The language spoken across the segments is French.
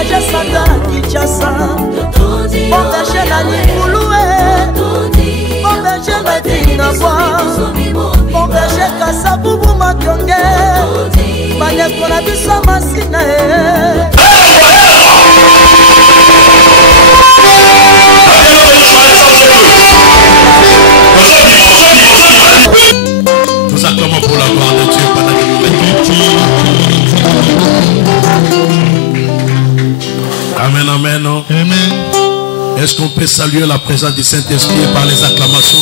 voyager Santa Kinshasa. Bon berger na Likouloué, bon berger na Dingabois, bon berger Kasaboubou Makionge, bandeko na biso Masina. Nous acclamons pour la gloire de Dieu pendant que nous Amen, amen. Amen. Est-ce qu'on peut saluer la présence du Saint-Esprit par les acclamations?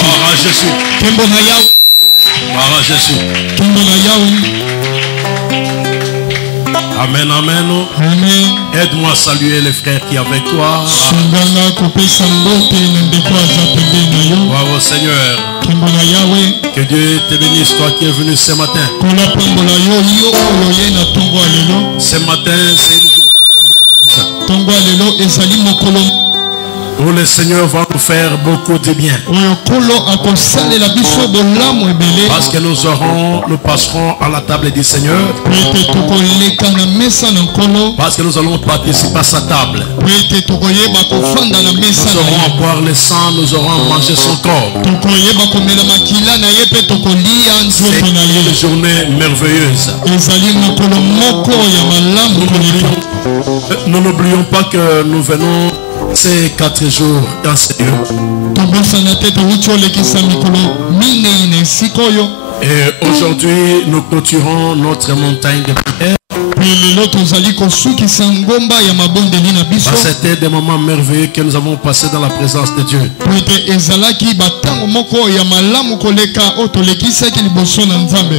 Gloire à Jésus. Gloire à Jésus. Amen, amen. Aide-moi à saluer les frères qui sont avec toi. Gloire au Seigneur. Que Dieu te bénisse, toi qui es venu ce matin. Ce matin, c'est une journée où le Seigneur va nous faire beaucoup de bien. Parce que nous passerons à la table du Seigneur. Parce que nous allons participer à sa table. Nous aurons à boire le sang, nous aurons à manger son corps. C'est une journée merveilleuse. Nous n'oublions pas que nous venons ces 4 jours dans ce lieu. Et aujourd'hui, nous clôturons notre montagne de prière. C'était des moments merveilleux que nous avons passés dans la présence de Dieu.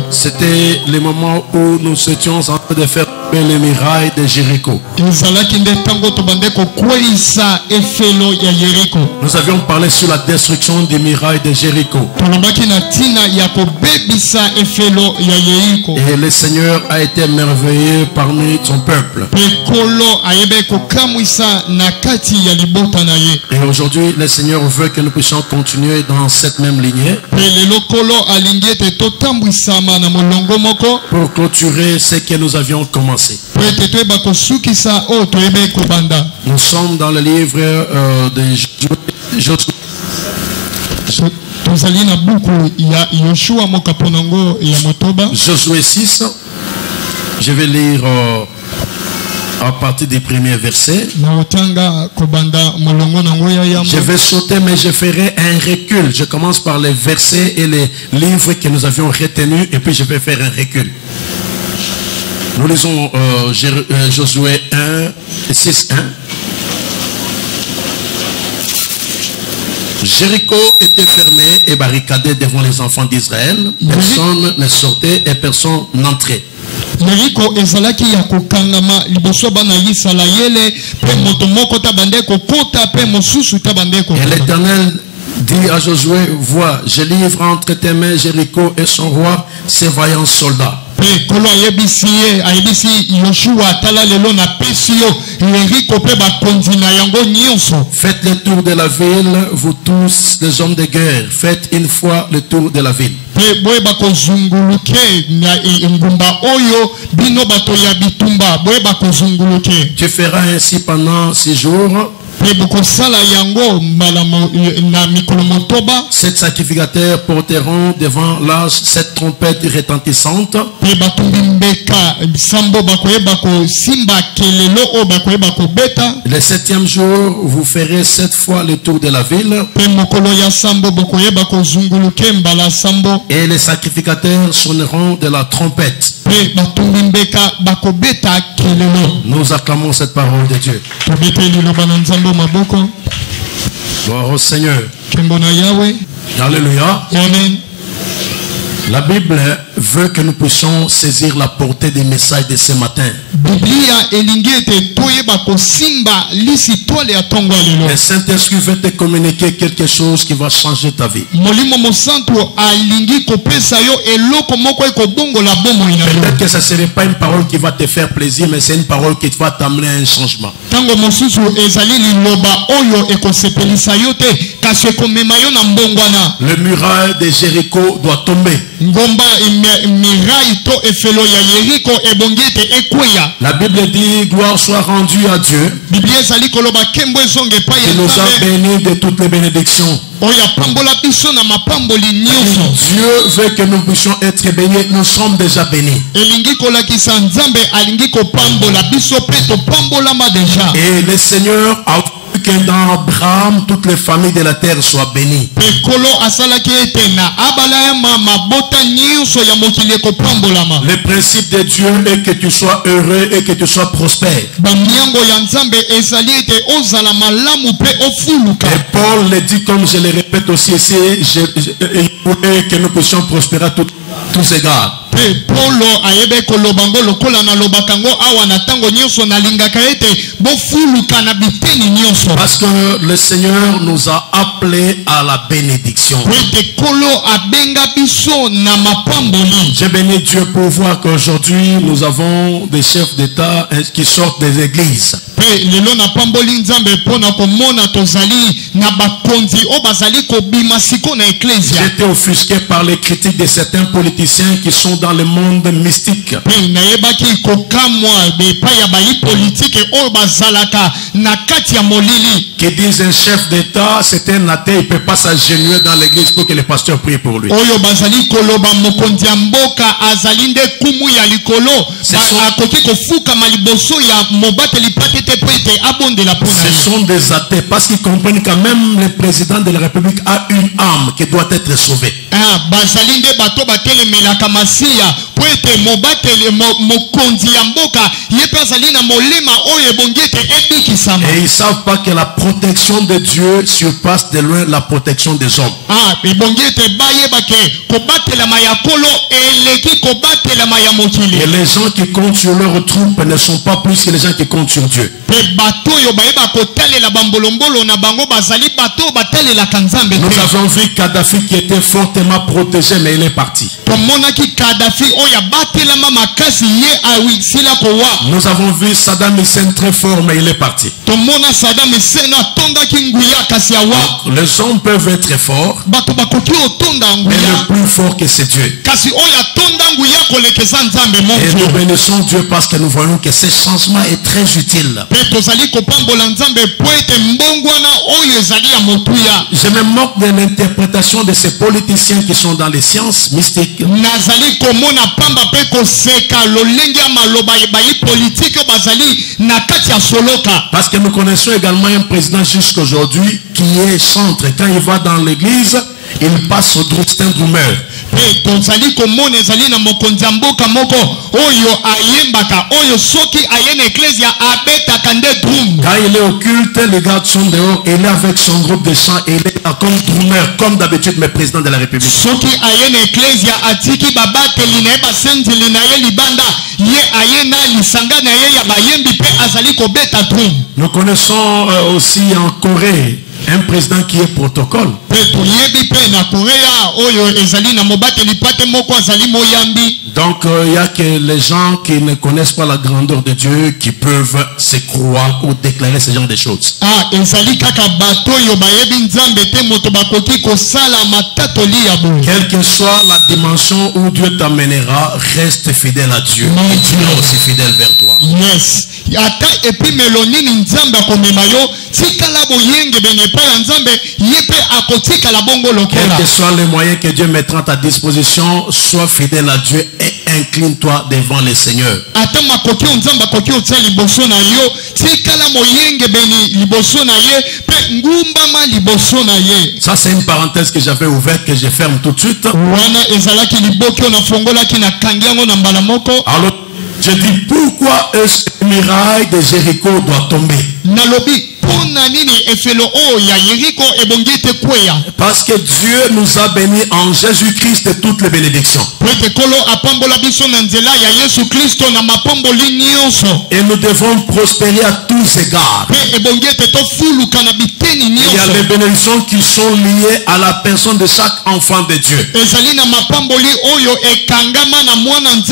C'était les moments où nous étions en train de faire les murailles de Jéricho. Nous avions parlé sur la destruction des murailles de Jéricho. Et le Seigneur a été merveilleux parmi son peuple. Et aujourd'hui, le Seigneur veut que nous puissions continuer dans cette même lignée pour clôturer ce que nous avions commencé. Nous sommes dans le livre de Josué. Josué 6. Je vais lire à partir du premier verset. Je vais sauter, mais je ferai un recul. Je commence par les versets et les livres que nous avions retenus, et puis je vais faire un recul. Nous lisons Josué 1, 6, 1. Jéricho était fermé et barricadé devant les enfants d'Israël. Personne ne sortait et personne n'entrait. Et l'Éternel dit à Josué, vois, je livre entre tes mains Jéricho et son roi, ses vaillants soldats. Faites le tour de la ville, vous tous les hommes de guerre. Faites une fois le tour de la ville. Tu feras ainsi pendant 6 jours. 7 sacrificateurs porteront devant l'âge 7 trompettes retentissantes. Le 7e jour, vous ferez 7 fois le tour de la ville. Et les sacrificateurs sonneront de la trompette. Nous acclamons cette parole de Dieu. Gloire au Seigneur. Alléluia. Amen. La Bible veut que nous puissions saisir la portée des messages de ce matin. Le Saint-Esprit veut te communiquer quelque chose qui va changer ta vie. Peut-être que ce ne serait pas une parole qui va te faire plaisir, mais c'est une parole qui va t'amener à un changement. Le muraille de Jéricho doit tomber. La Bible dit gloire soit rendue à Dieu. Il nous a bénis de toutes les bénédictions. Dieu veut que nous puissions être bénis. Nous sommes déjà bénis. Et le Seigneur a voulu que dans Abraham toutes les familles de la terre soient bénies. Le principe de Dieu est que tu sois heureux et que tu sois prospère. Et Paul le dit, comme je le répète aussi ici, il voulait que nous puissions prospérer à tous égards. Parce que le Seigneur nous a appelés à la bénédiction. J'ai béni Dieu pour voir qu'aujourd'hui nous avons des chefs d'État qui sortent des églises. J'étais offusqué par les critiques de certains politiciens qui sont dans le monde mystique. Qui disent un chef d'État, c'est un athée, il ne peut pas s'agenouiller dans l'église pour que le pasteur prie pour lui. Ce sont des athées parce qu'ils comprennent quand même le président de la République a une âme qui doit être sauvée. Et ils ne savent pas que la protection de Dieu surpasse de loin la protection des hommes. Et les gens qui comptent sur leurs troupes ne sont pas plus que les gens qui comptent sur Dieu. Nous avons vu Kadhafi qui était fortement protégé, mais il est parti. Nous avons vu Saddam Hussein très fort, mais il est parti. Les hommes peuvent être forts, mais le plus fort que c'est Dieu. Et nous bénissons Dieu parce que nous voyons que ce changement est très utile. Je me moque de l'interprétation de ces politiciens qui sont dans les sciences mystiques. Parce que nous connaissons également un président jusqu'aujourd'hui qui est chantre. Quand il va dans l'église, il passe au Drustin Drummer. Quand il est au culte, les gars sont dehors, il est avec son groupe de chants et il est comme drummer, comme d'habitude, mais président de la République. Nous connaissons aussi en Corée un président qui est protocole. Donc il n'y a que les gens qui ne connaissent pas la grandeur de Dieu qui peuvent se croire ou déclarer ce genre de choses. Quelle que soit la dimension où Dieu t'amènera, reste fidèle à Dieu. Et Dieu est aussi fidèle vers toi. Yes. Quels que soient les moyens que Dieu mettra à ta disposition, sois fidèle à Dieu et incline-toi devant le Seigneur. Ça c'est une parenthèse que j'avais ouverte, que je ferme tout de suite. Alors je dis, pourquoi est-ce que le muraille de Jéricho doit tomber? Parce que Dieu nous a bénis en Jésus-Christ de toutes les bénédictions. Et nous devons prospérer à tous égards. Il y a les bénédictions qui sont liées à la personne de chaque enfant de Dieu.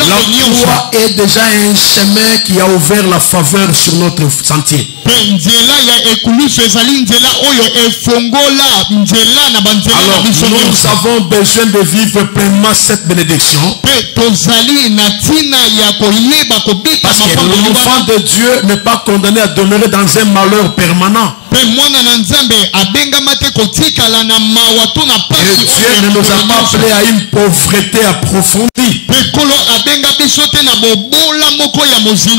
La foi est déjà un chemin qui a ouvert la faveur sur notre sentier. Alors nous avons besoin de vivre pleinement cette bénédiction. Parce que l'enfant de Dieu n'est pas condamné à demeurer dans un malheur permanent. Et Dieu ne nous a pas appelés à une pauvreté approfondie.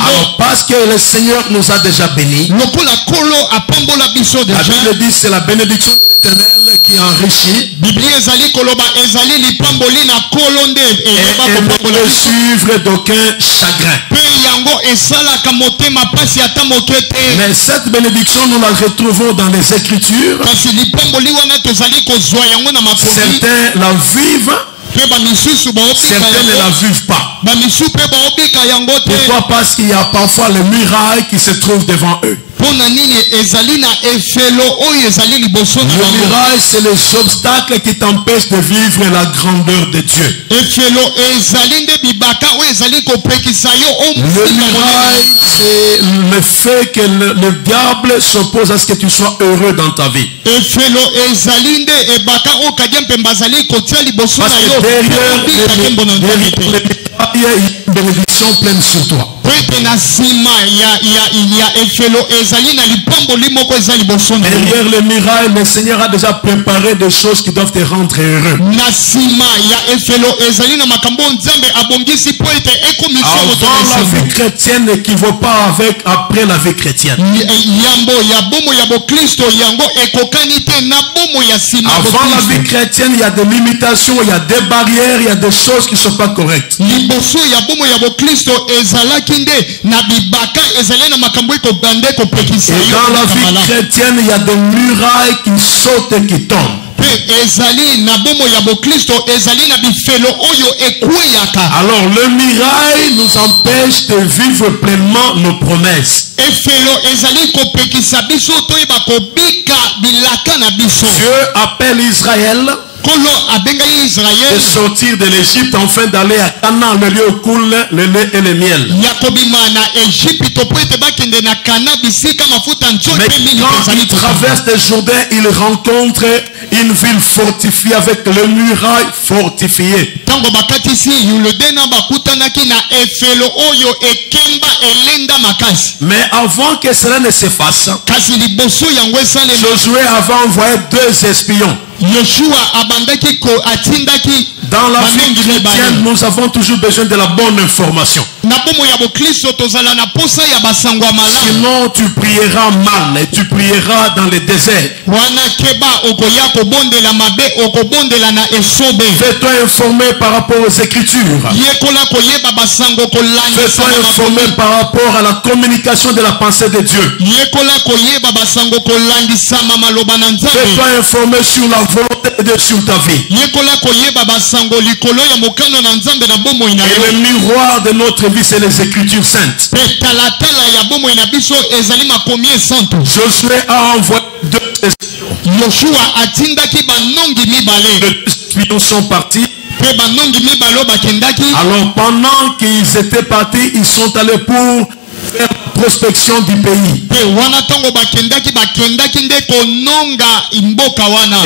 Alors parce que le Seigneur nous a déjà bénis, la Bible dit c'est la bénédiction éternelle qui enrichit et ne suivre d'aucun chagrin. Mais cette bénédiction nous la retrouvons dans les Écritures. Certains la vivent, certains ne la vivent pas. Pourquoi? Parce qu'il y a parfois les murailles qui se trouvent devant eux. Le miracle, c'est les obstacles qui t'empêchent de vivre la grandeur de Dieu. Le miracle, c'est le fait que le diable s'oppose à ce que tu sois heureux dans ta vie. Parce que derrière il y a une bénédiction pleine sur toi. Derrière le miracle, le Seigneur a déjà préparé des choses qui doivent te rendre heureux. Avant la vie chrétienne n'équivaut pas avec après la vie chrétienne. Avant la vie chrétienne, il y a des limitations, il y a des barrières, il y a des choses qui ne sont pas correctes. Et dans la vie chrétienne, il y a des murailles qui sautent et qui tombent. Alors le miracle nous empêche de vivre pleinement nos promesses. Dieu appelle Israël de sortir de l'Égypte afin d'aller à Canaan, le lieu où coule le lait et le miel. Mais quand il traverse le Jourdain, il rencontre une ville fortifiée avec le muraille fortifié. Mais avant que cela ne se fasse, Josué avait envoyé 2 espions. Dans la vie chrétienne, nous avons toujours besoin de la bonne information. Sinon, tu prieras mal et tu prieras dans le désert. Fais-toi informer par rapport aux Écritures. Fais-toi informer par rapport à la communication de la pensée de Dieu. Fais-toi informer sur la volonté de Dieu sur ta vie. Et le miroir de notre vie, c'est les Écritures saintes. Josué a envoyé 2 espions. Les espions sont partis. Alors pendant qu'ils étaient partis, ils sont allés pour faire la prospection du pays.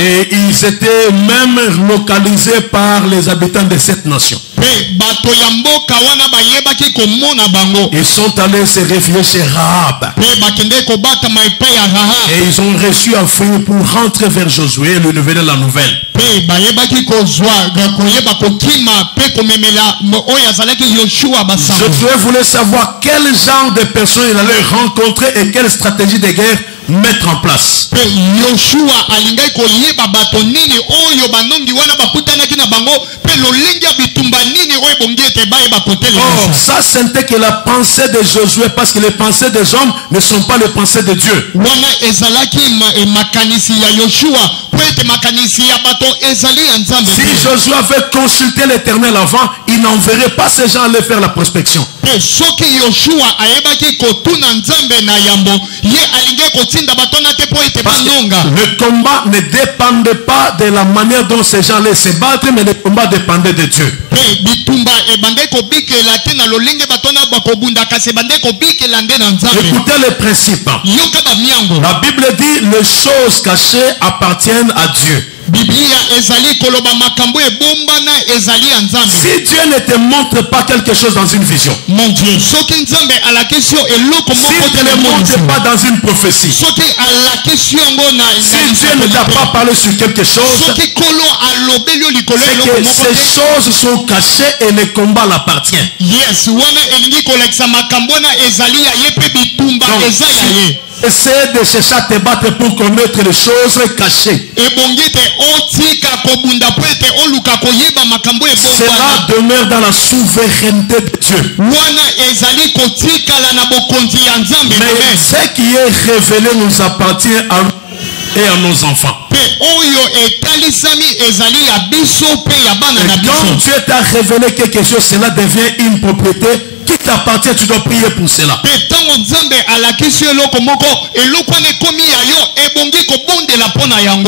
Et ils étaient même localisés par les habitants de cette nation. Ils sont allés se réfugier chez Rahab. Et ils ont reçu un feu pour rentrer vers Josué et lui donner la nouvelle. Josué voulait savoir quel genre de personnes il allait rencontrer et quelle stratégie de guerre mettre en place. Oh, ça c'était que la pensée de Josué, parce que les pensées des hommes ne sont pas les pensées de Dieu. Si Josué avait consulté l'Éternel avant, il n'enverrait pas ces gens aller faire la prospection. Le combat ne dépendait pas de la manière dont ces gens allaient se battre, mais le combat dépendait de Dieu. Écoutez le principe. La Bible dit les choses cachées appartiennent à Dieu. Si Dieu ne te montre pas quelque chose dans une vision, si tu ne montres pas dans une prophétie, si Dieu ne t'a pas parlé sur quelque chose, c'est que ces choses sont cachées et le combat l'appartient. Essaie de chercher à te battre pour connaître les choses cachées. Cela demeure dans la souveraineté de Dieu. Mais ce qui est révélé nous appartient à nous et à nos enfants. Et quand Dieu t'a révélé quelque chose, cela devient une propriété qui t'appartient, tu dois prier pour cela.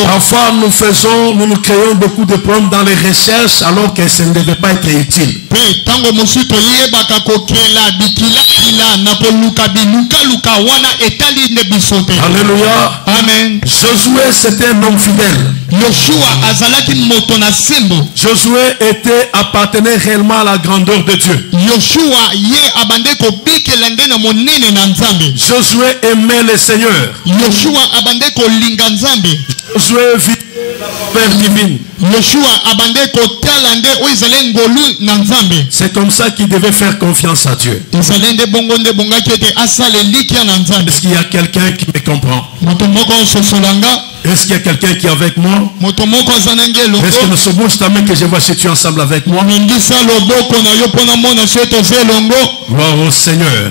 Parfois nous créons beaucoup de problèmes dans les recherches alors que ça ne devait pas être utile. Alléluia. Amen. Josué c'était un homme fidèle. Josué appartenait réellement à la grandeur de Dieu. Josué aimait le Seigneur. Josué vit la Père divine. C'est comme ça qu'il devait faire confiance à Dieu. Est-ce qu'il y a quelqu'un qui me comprend? Est-ce qu'il y a quelqu'un qui est avec moi? Est-ce que nous sommes justement que je vois si tu es ensemble avec moi? Gloire au Seigneur.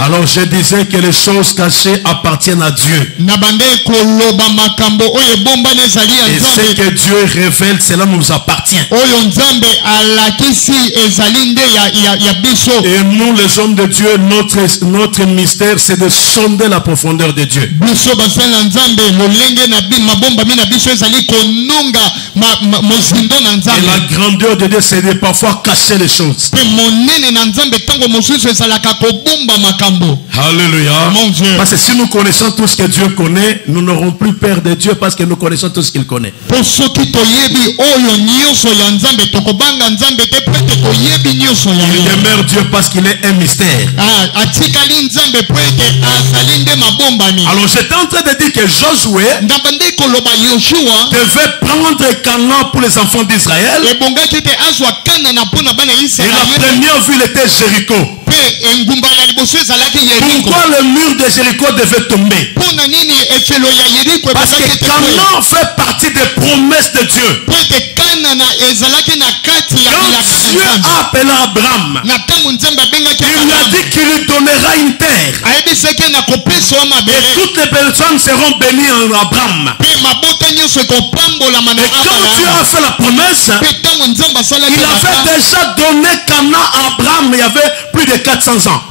Alors je disais que les choses cachées appartiennent à Dieu. Et ce que Dieu révèle, cela nous appartient. Et nous les hommes de Dieu, notre mystère c'est de sonder la profondeur de Dieu. Et la grandeur de Dieu c'est de parfois cacher les choses. Alléluia. Parce que si nous connaissons tout ce que Dieu connaît, nous n'aurons plus peur de Dieu parce que nous connaissons tout ce qu'il connaît. Il demeure Dieu parce qu'il est un mystère. Alors j'étais en train de dire que Josué devait prendre Canaan pour les enfants d'Israël. Et la première ville était Jéricho. Pourquoi le mur de Jéricho devait tomber? Parce que Canaan fait partie des promesses de Dieu. Quand Dieu a appelé Abraham, il lui a dit qu'il lui donnera une terre. Et toutes les personnes seront bénies en Abraham. Et quand Dieu a fait la promesse, il avait déjà donné Canaan à Abraham. Il y avait plus de 400 ans.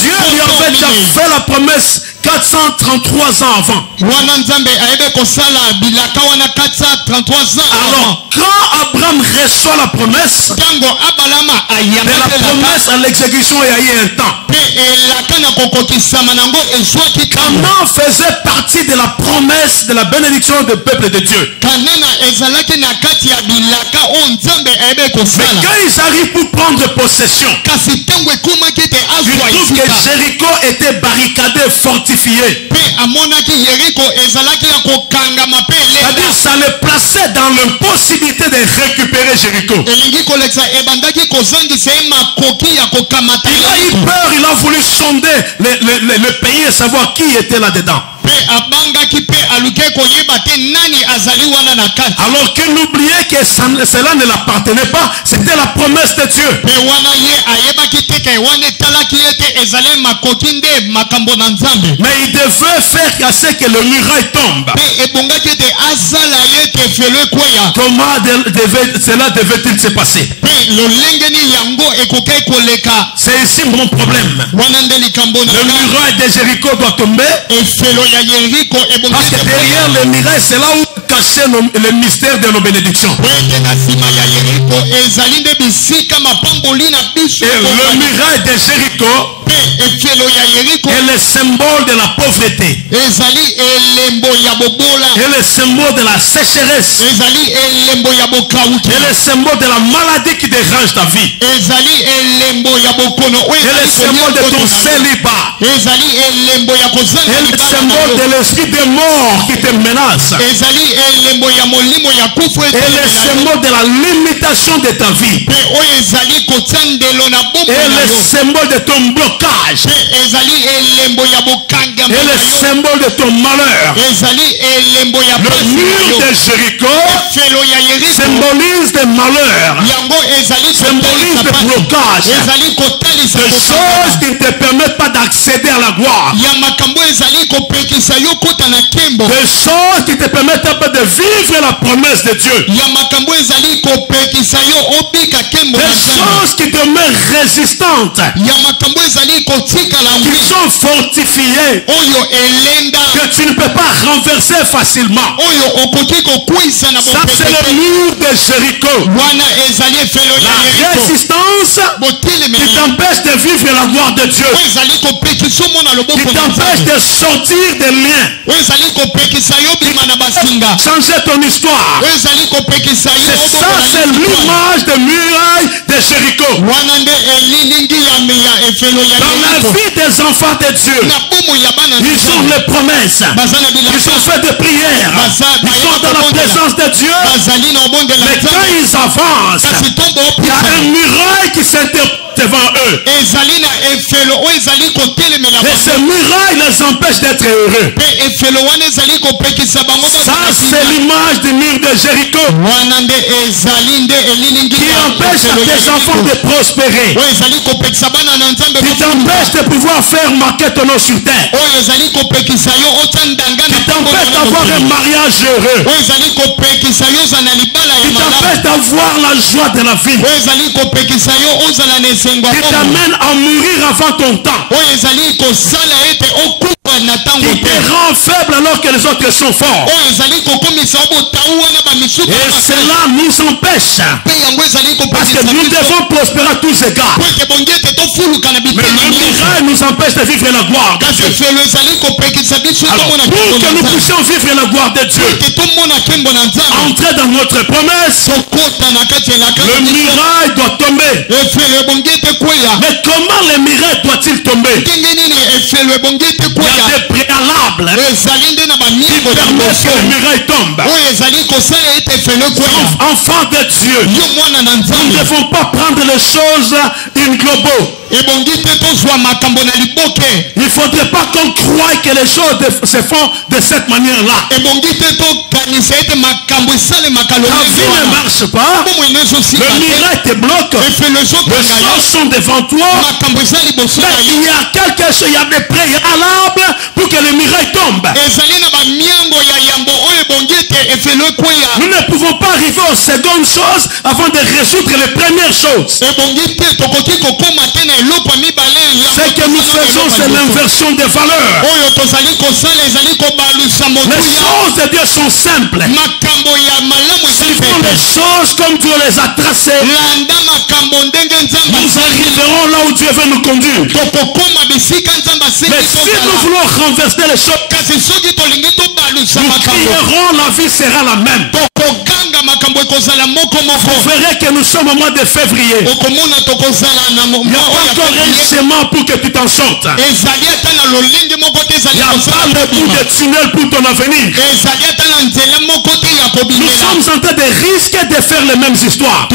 Dieu lui avait déjà fait la promesse 433 ans avant. Alors, quand Abraham reçoit la promesse, de la promesse à l'exécution, il y a eu un temps. Canaan faisait partie de la promesse de la bénédiction du peuple de Dieu. Mais quand ils arrivent pour prendre possession, ils trouvent que Jéricho était barricadé, fortifié. C'est-à-dire ça les plaçait dans l'impossibilité de récupérer Jéricho. Il a eu peur, il a voulu sonder le pays et savoir qui était là-dedans. Alors qu'il n'oubliait que cela ne l'appartenait pas, c'était la promesse de Dieu. Mais il devait faire à ce que le muraille tombe. Comment cela devait-il se passer? C'est ici mon problème. Le muraille de Jéricho doit tomber. Parce que derrière le miracle, c'est là où caché le mystère de nos bénédictions. Et le miracle de Jéricho est le symbole de la pauvreté. Et le symbole de la sécheresse. Et le symbole de la maladie qui dérange ta vie. Et le symbole de ton célibat. Et le symbole de l'esprit de mort qui te menace. Et le symbole de la limitation de ta vie. Et le symbole de ton blocage. Et le symbole de ton malheur. Le mur de Jéricho symbolise le malheur, symbolise le blocage, des choses qui ne te permettent pas d'accéder à la gloire, des choses qui te permettent pas de vivre la promesse de Dieu, des choses qui demeurent résistantes, qui sont fortifiées, que tu ne peux pas renverser facilement. Ça c'est le mur de Jéricho. La résistance qui t'empêche de vivre la gloire de Dieu, qui t'empêche de sortir des liens, changer ton histoire. C'est ça, c'est l'image de muraille de Jéricho. Dans la vie des enfants de Dieu, ils ont les promesses, ils ont fait des prières, ils sont dans la présence de Dieu. Mais quand ils avancent, il y a un muraille qui s'interpose devant eux. Et ce muraille les empêche d'être heureux. Ça c'est l'image du mur de Jéricho qui empêche à tes enfants de prospérer, qui t'empêche de pouvoir faire marquer ton nom sur terre, qui t'empêche d'avoir un mariage heureux, qui t'empêche d'avoir la joie de la vie, qui t'amène à mourir avant ton temps, qui te rend faible alors que les autres sont forts. Et cela nous empêche, parce que nous devons prospérer à tous égards. Mais le miracle nous empêche de vivre la gloire de Dieu. Alors, pour que nous puissions vivre la gloire de Dieu, entrer dans notre promesse, le miracle doit tomber. Mais comment le miracle doit-il tomber? Il y a des préalables qui permettent que le miracle tombe. Enfants de Dieu, nous ne devons pas prendre les choses in globo. Il ne faudrait pas qu'on croie que les choses se font de cette manière-là. La vie ne marche pas. Le miracle te bloque. Les choses sont devant toi. Mais il y a quelque chose, il y a des préalables pour que le miracle tombe. Nous ne pouvons pas arriver aux secondes choses avant de résoudre les premières choses. Ce que nous faisons, c'est l'inversion des valeurs. Les choses de Dieu sont simples. Suivons les choses comme Dieu les a tracées. nous arriverons là où Dieu veut nous conduire. Mais si nous voulons renverser les choses, nous crierons, la vie sera la même. Vous verrez que nous sommes au mois de février. Il n'y a pas encore un chemin pour que tu t'en sortes. Il n'y a pas le bout de tunnel pour ton avenir. Nous sommes en train de risquer de faire les mêmes histoires.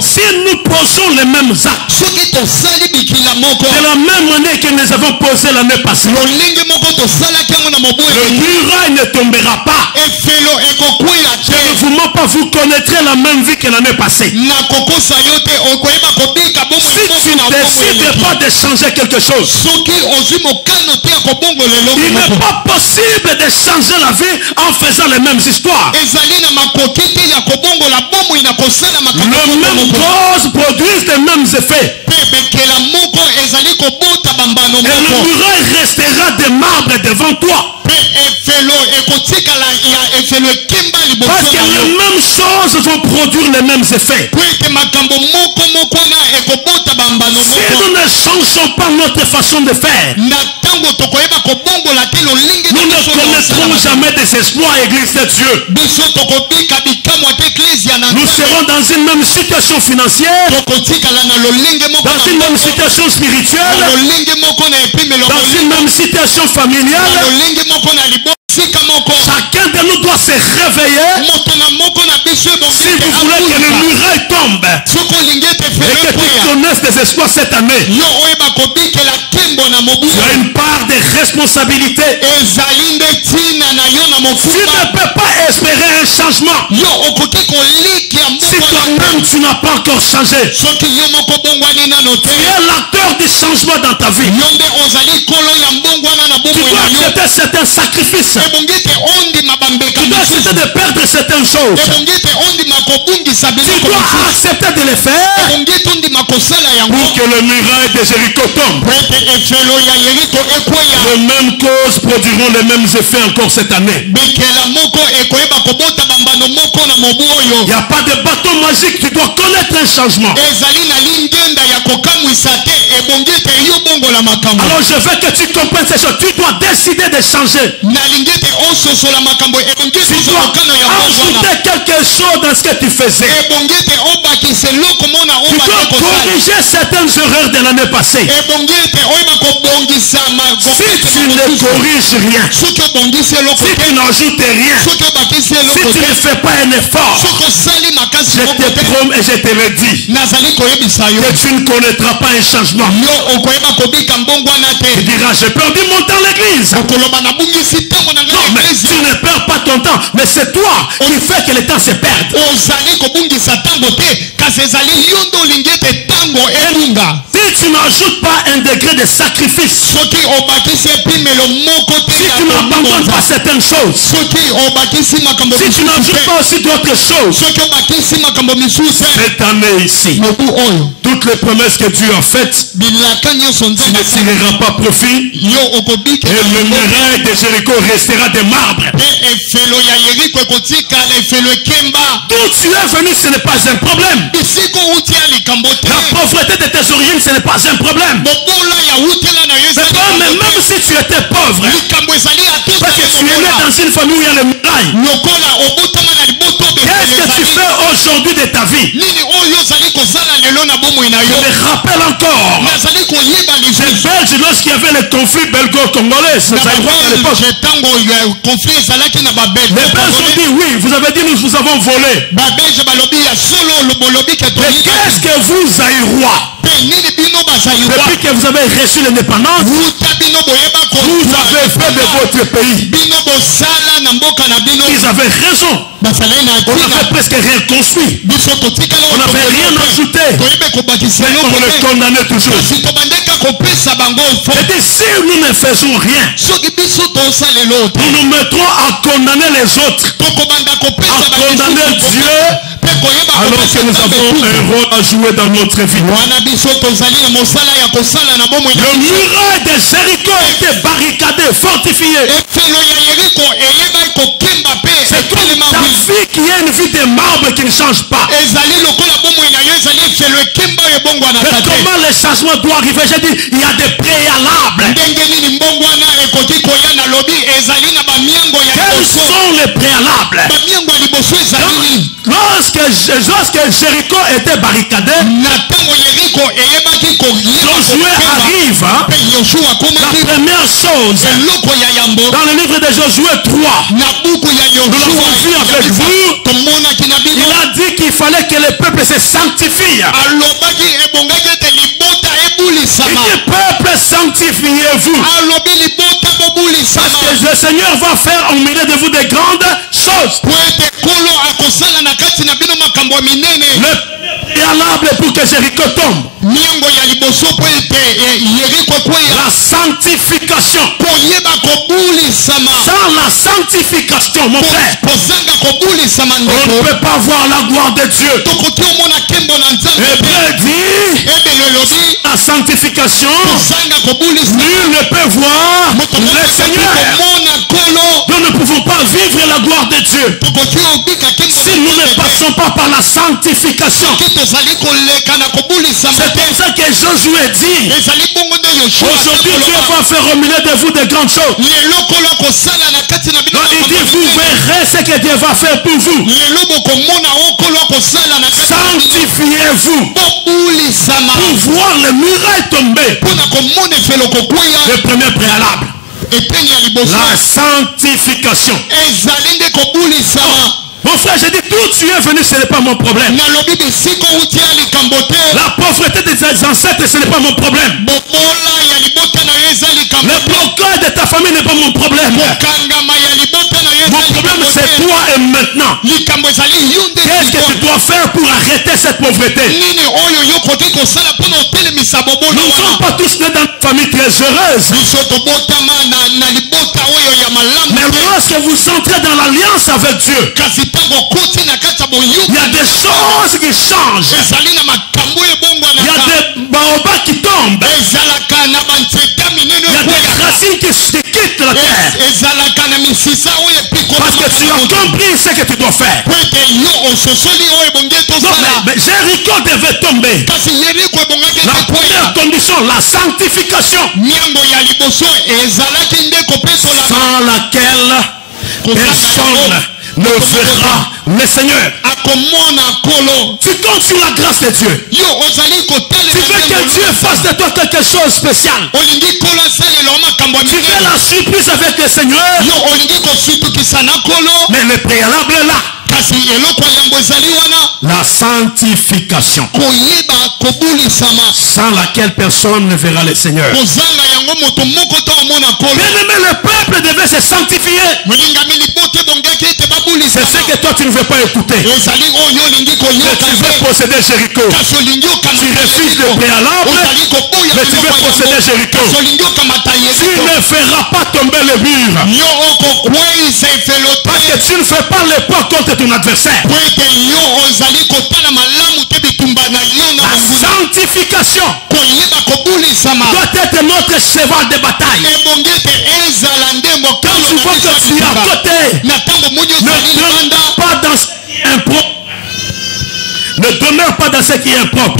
Si nous posons les mêmes actes de la même manière que nous avons posé l'année passée, le muraille ne tombera pas. Je ne vous mens pas, vous connaîtrez la même vie que l'année passée. Si tu ne décides pas de changer quelque chose, il n'est pas possible de changer la vie en faisant les mêmes histoires. Les mêmes causes produisent les mêmes effets. Et le muraille restera de marbre devant toi. Parce que les mêmes choses vont produire les mêmes effets. Si nous ne changeons pas notre façon de faire, nous ne connaîtrons jamais des espoirs, Église de Dieu. Nous serons dans une même situation financière, dans une même situation spirituelle, dans une même situation familiale. Chacun de nous doit se réveiller. Si vous voulez que le muraille tombe et que tu connaisses des espoirs cette année, tu as une part de responsabilité. Tu ne peux pas espérer un changement si toi-même tu n'as pas encore changé. Tu es l'acteur du changement dans ta vie. Tu dois accepter certains sacrifices. Tu dois accepter de perdre certaines choses. Tu dois accepter de les faire pour que le muraille de Jéricho tombe. Les mêmes causes produiront les mêmes effets encore cette année. Il n'y a pas de bâton magique. Tu dois connaître un changement. Alors je veux que tu comprennes ces choses. Tu dois décider de changer. Tu dois ajouter quelque chose dans ce que tu faisais. Tu dois corriger certaines erreurs de l'année passée. Si tu ne corriges rien, si tu n'ajoutes rien, si tu ne fais pas un effort, je te promets et je te le dis que tu ne connaîtras pas un changement. Tu diras, j'ai perdu mon temps à l'église. Non, mais tu ne perds pas ton temps, mais c'est toi qui fais que le temps se perde. Si tu n'ajoutes pas un degré de sacrifice, si tu n'abandonnes pas certaines choses, si tu n'ajoutes pas aussi d'autres choses, cette année ici, toutes les promesses que Dieu a faites, tu ne tireras pas profit et le muraille de Jéricho restera de marbre. D'où tu es venu, ce n'est pas un problème. La pauvreté de tes origines, ce n'est pas un problème. Mais même si tu étais pauvre, parce que tu es né dans une famille où il y a le muraille, qu'est-ce que tu fais aujourd'hui de ta vie? Je me rappelle encore les Belges lorsqu'il y avait le conflit belgo-congolais. Les Belges ont dit oui, vous avez dit nous vous avons volé. Mais qu'est-ce que vous, Zaïrois, depuis que vous avez reçu l'indépendance, vous avez fait de votre pays? Ils avaient raison. On n'avait presque rien construit. On n'avait rien ajouté. Mais on les condamnait toujours. Et si nous ne faisons rien, nous nous mettrons à condamner les autres, à condamner Dieu, alors que nous avons un rôle à jouer dans notre vie. Le muraille de Jéricho était barricadé, fortifié. C'est comme ta vie qui est une vie de marbre qui ne ne change pas. Mais comment les changements doivent arriver? J'ai dit, il y a des préalables. Quels sont les préalables? Lorsque Jéricho était barricadé, Josué arrive. La première chose, dans le livre de Josué 3, nous l'avons vu avec vous, il a dit qu'il fallait que le peuple se sanctifie. Il dit, peuple, sanctifiez-vous. Parce que le Seigneur va faire au milieu de vous de grandes choses. Le préalable pour que Jéricho tombe, la sanctification. Sans la sanctification, mon frère, on ne peut pas voir la gloire de Dieu. Hébreu dit, la sanctification, nul ne peut voir le Seigneur. Nous ne pouvons pas vivre la gloire de Dieu si nous ne passons pas par la sanctification. C'est comme ça que Josué dit, aujourd'hui Dieu va faire au milieu de vous de grandes choses. Donc il dit, vous verrez ce que Dieu va faire pour vous. Sanctifiez-vous pour voir les murailles tomber. Le premier préalable, la sanctification. Mon frère, j'ai dit, d'où tu es venu, ce n'est pas mon problème. La pauvreté de tes ancêtres, ce n'est pas mon problème. Le blocage de ta famille n'est pas mon problème. Mon problème, c'est toi et maintenant. Qu'est-ce que tu dois faire pour arrêter cette pauvreté? Nous ne sommes pas tous nés dans une famille très heureuse. Mais lorsque vous entrez dans l'alliance avec Dieu, il y a des choses qui changent. Il y a des baobabs qui tombent. Il y a des racines qui se quittent la terre. Parce que tu as compris ce que tu dois faire. Non, mais Jéricho devait tomber. La première condition, la sanctification, sans laquelle personne ne verra le Seigneur. Tu comptes sur la grâce de Dieu. Tu veux que Dieu fasse de toi quelque chose de spécial. Tu fais la surprise avec le Seigneur. Mais le préalable est là. La sanctification, sans laquelle personne ne verra le Seigneur. Bien-aimé, le peuple devait se sanctifier. C'est ce que toi tu ne veux pas écouter. Mais tu veux posséder Jéricho. Tu refuses le préalable, mais tu veux posséder Jéricho. Tu ne feras pas tomber le mur. Parce que tu ne fais pas le pas contre ton adversaire. La sanctification doit être notre cheval de bataille. Quand tu vois que tu es à côté, ne demeure pas dans ce qui est impropre. Ne demeure pas dans ce qui est impropre.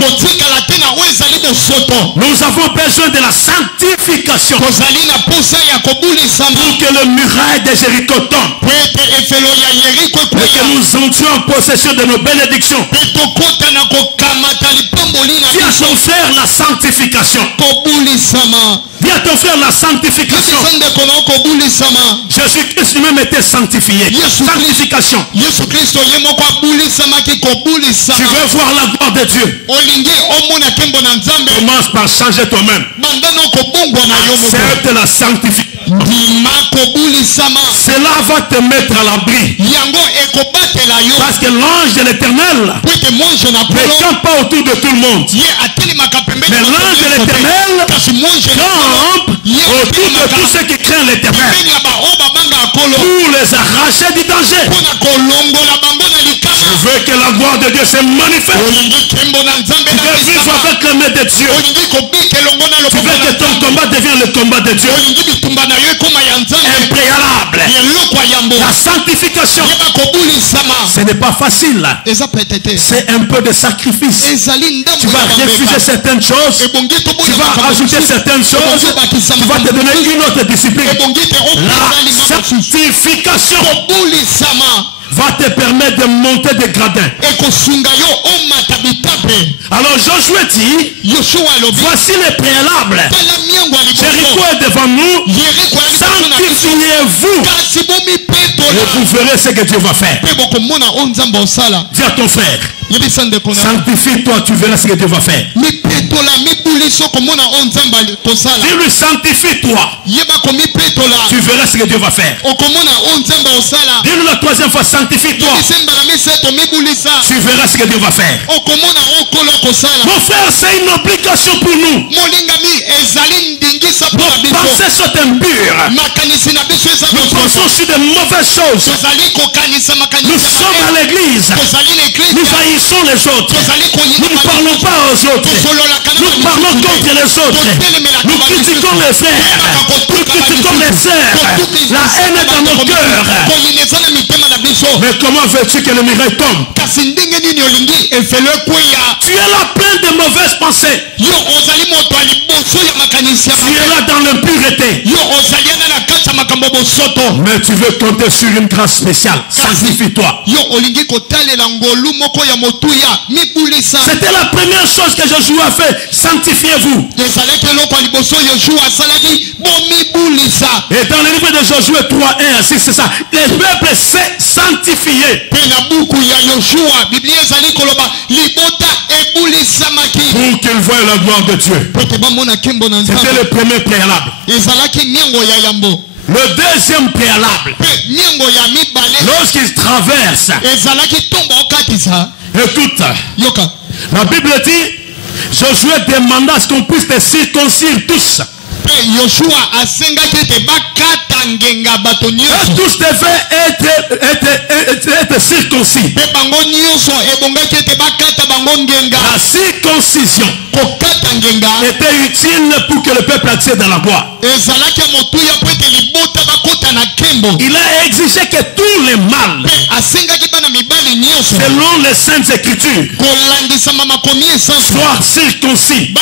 Nous avons besoin de la sanctification pour que le muraille de Jéricho tombe. Et que nous entrions en possession de nos bénédictions. Dis à ton frère la sanctification. Dis à ton frère la sanctification. Jésus-Christ lui-même était sanctifié. Sanctification. Tu veux voir la gloire de Dieu? Commence par changer toi-même. Accepte la sanctification. Cela va te mettre à l'abri. Parce que l'ange de l'Éternel ne campe pas autour de tout le monde. Mais l'ange de l'Éternel campe autour de tous ceux qui craignent l'Éternel pour les arracher du danger. Tu veux que la gloire de Dieu se manifeste. Tu veux vivre avec le maître de Dieu. Tu veux que ton combat devienne le combat de Dieu. Un préalable. La sanctification. Ce n'est pas facile. C'est un peu de sacrifice. Tu vas refuser certaines choses. Tu vas ajouter certaines choses. Tu vas te donner une autre discipline. La sanctification va te permettre de monter des gradins. Alors Josué dit, voici les préalables. Jéricho est devant nous. Sanctifiez-vous et vous verrez ce que Dieu va faire. Dis à ton frère, sanctifie-toi, tu verras ce que Dieu va faire. Dis-lui, sanctifie-toi, tu verras ce que Dieu va faire. Dis-lui la troisième fois, sanctifie-toi, tu verras ce que Dieu va faire. Mon frère, c'est une obligation pour nous. Nos pensées sont impures. Nous pensons sur de mauvaises choses. Nous sommes à l'église. Nous haïssons les autres. Nous ne parlons pas aux autres. Nous parlons contre les autres. Nous critiquons les frères. Nous critiquons les sœurs. La haine est dans nos cœurs. Mais comment veux-tu que le miracle tombe? Tu es là plein de mauvaises pensées. Tu es là dans l'impureté. Mais tu veux compter sur une grâce spéciale. Sanctifie-toi. C'était la première chose que Josué a fait. Sanctifiez-vous. Et dans le livre de Josué 3, 1 à 6, c'est ça. Les peuples s'est sanctifié. Pour qu'ils voient la gloire de Dieu. C'était le premier préalable. Le deuxième préalable, lorsqu'ils traversent, écoute, la Bible dit, Josué demanda à ce qu'on puisse les circoncire tous. Tous devaient être circoncis. La circoncision était utile pour que le peuple accède à la gloire. Il a exigé que tous les mâles, selon les saintes écritures, soient circoncis.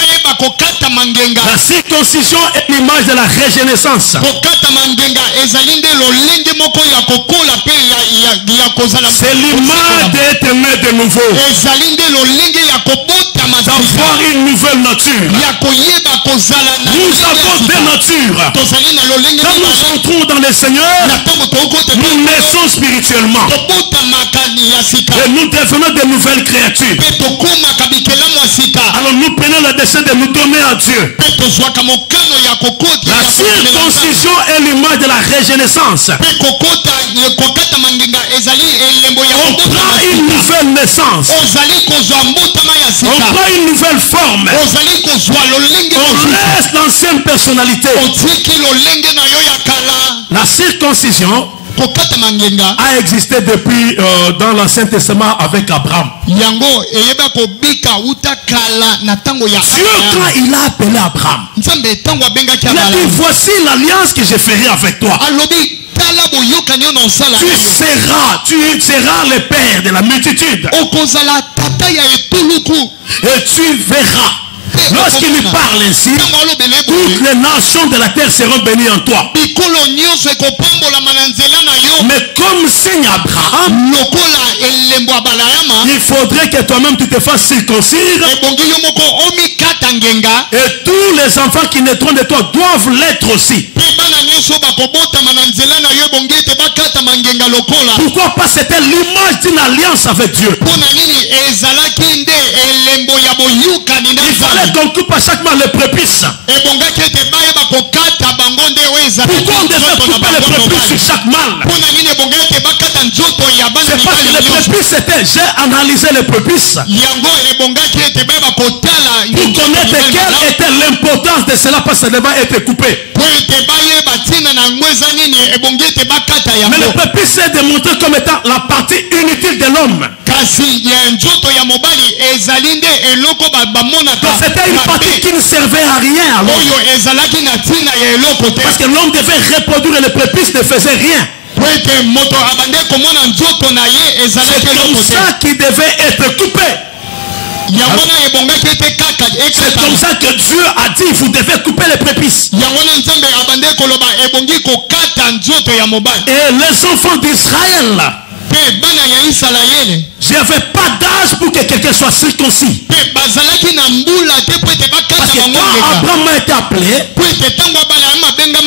La circoncision est l'image de la régénérescence. C'est l'image d'être né de nouveau, d'avoir une nouvelle nature. Nous avons deux natures. Quand nous entrons dans le Seigneur, nous naissons spirituellement et nous devenons de nouvelles créatures. Alors nous prenons la décision de nous donner à Dieu. La circoncision est l'image de la régénérescence. On prend une nouvelle naissance. On prend une nouvelle forme. On laisse l'ancienne personnalité. La circoncision a existé depuis dans l'Ancien Testament avec Abraham. Dieu, quand il a appelé Abraham, il a dit, voici l'alliance que je ferai avec toi. Tu seras le père de la multitude. Et tu verras. Lorsqu'il lui parle ainsi, toutes les nations de la terre seront bénies en toi. Mais comme signe Abraham, il faudrait que toi-même tu te fasses circoncire. Et tous les enfants qui naîtront de toi doivent l'être aussi. Pourquoi pas? C'était l'image d'une alliance avec Dieu. Il fallait qu'on coupe à chaque mois les prépuces. Pourquoi on devait couper les prépuces sur chaque mâle? C'est parce que les prépuces c'était, j'ai analysé les prépuces pour connaître quelle était l'importance de cela parce que ça devait être coupé. Mais le prépuce s'est démontré comme étant la partie inutile de l'homme. C'était une partie qui ne servait à rien. Parce que l'homme devait reproduire le prépuce ne faisait rien. C'est comme ça qu'il devait être coupé. C'est comme ça que Dieu a dit vous devez couper les prépuces. Et les enfants d'Israël, je n'avais pas d'âge pour que quelqu'un soit circoncis. Parce que quand Abraham a été appelé,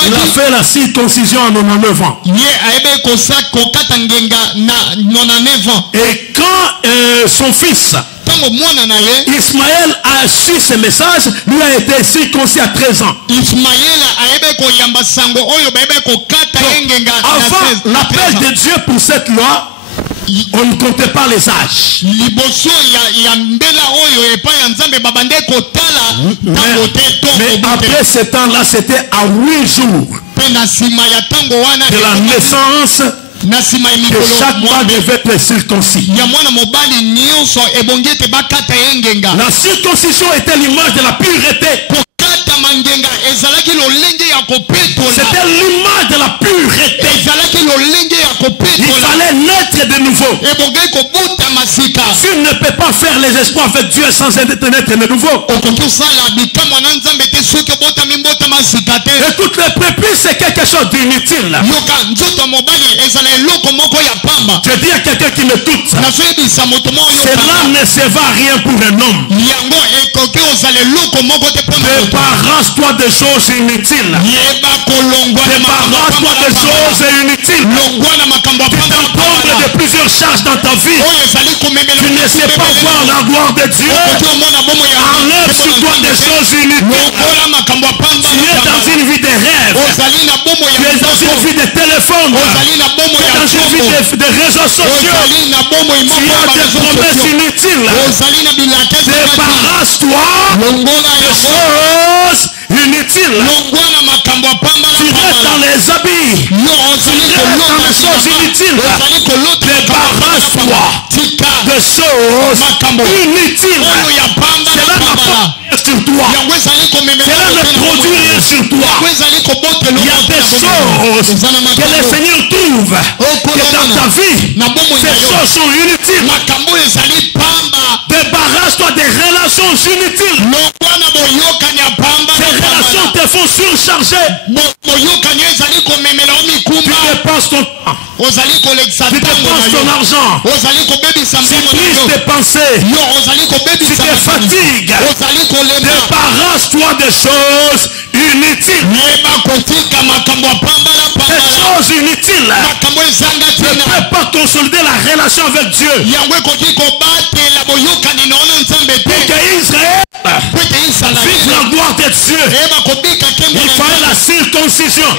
il a fait la circoncision à 99 ans. Et quand son fils Ismaël a su ce message, lui a été circoncis à 13 ans. Avant l'appel de Dieu pour cette loi, on ne comptait pas les âges. Mais après ce temps-là, c'était à 8 jours de la naissance que chaque mois devait être circoncis. La circoncision était l'image de la pureté. C'était l'image de la pureté. Il fallait naître de nouveau. Tu ne peux pas faire les espoirs avec Dieu sans être de nouveau. Écoute, le prépuce c'est quelque chose d'inutile. Je dis à quelqu'un qui m'écoute, cela ne sert à rien pour un homme. Débarrasse-toi des choses inutiles. Débarrasse-toi des choses inutiles. Tu t'encombles de plusieurs charges dans ta vie. Tu ne sais pas voir la gloire de Dieu. Enlève sur toi des choses inutiles. Tu es dans une vie de rêve. Tu es dans une vie de téléphone. Tu es dans une vie de réseaux sociaux. Tu as des promesses inutiles. Débarrasse-toi des choses inutiles. Tu restes dans les habits. Tu restes dans les choses inutiles. Débarrasse-toi des choses inutiles. Cela n'a pas sur toi. Cela ne produit rien sur toi. Il y a des choses que le Seigneur trouve que dans ta vie, ces choses sont inutiles. Débarrasse-toi des relations inutiles. Ces relations te font surcharger. Tu dépenses ton temps. Tu dépenses ton argent. C'est triste de penser. Tu te fatigues. Débarrasse-toi des choses inutiles. Des choses inutiles ne peuvent pas consolider la relation avec Dieu. Pour que Israël vive la gloire de Dieu, il fallait la circoncision.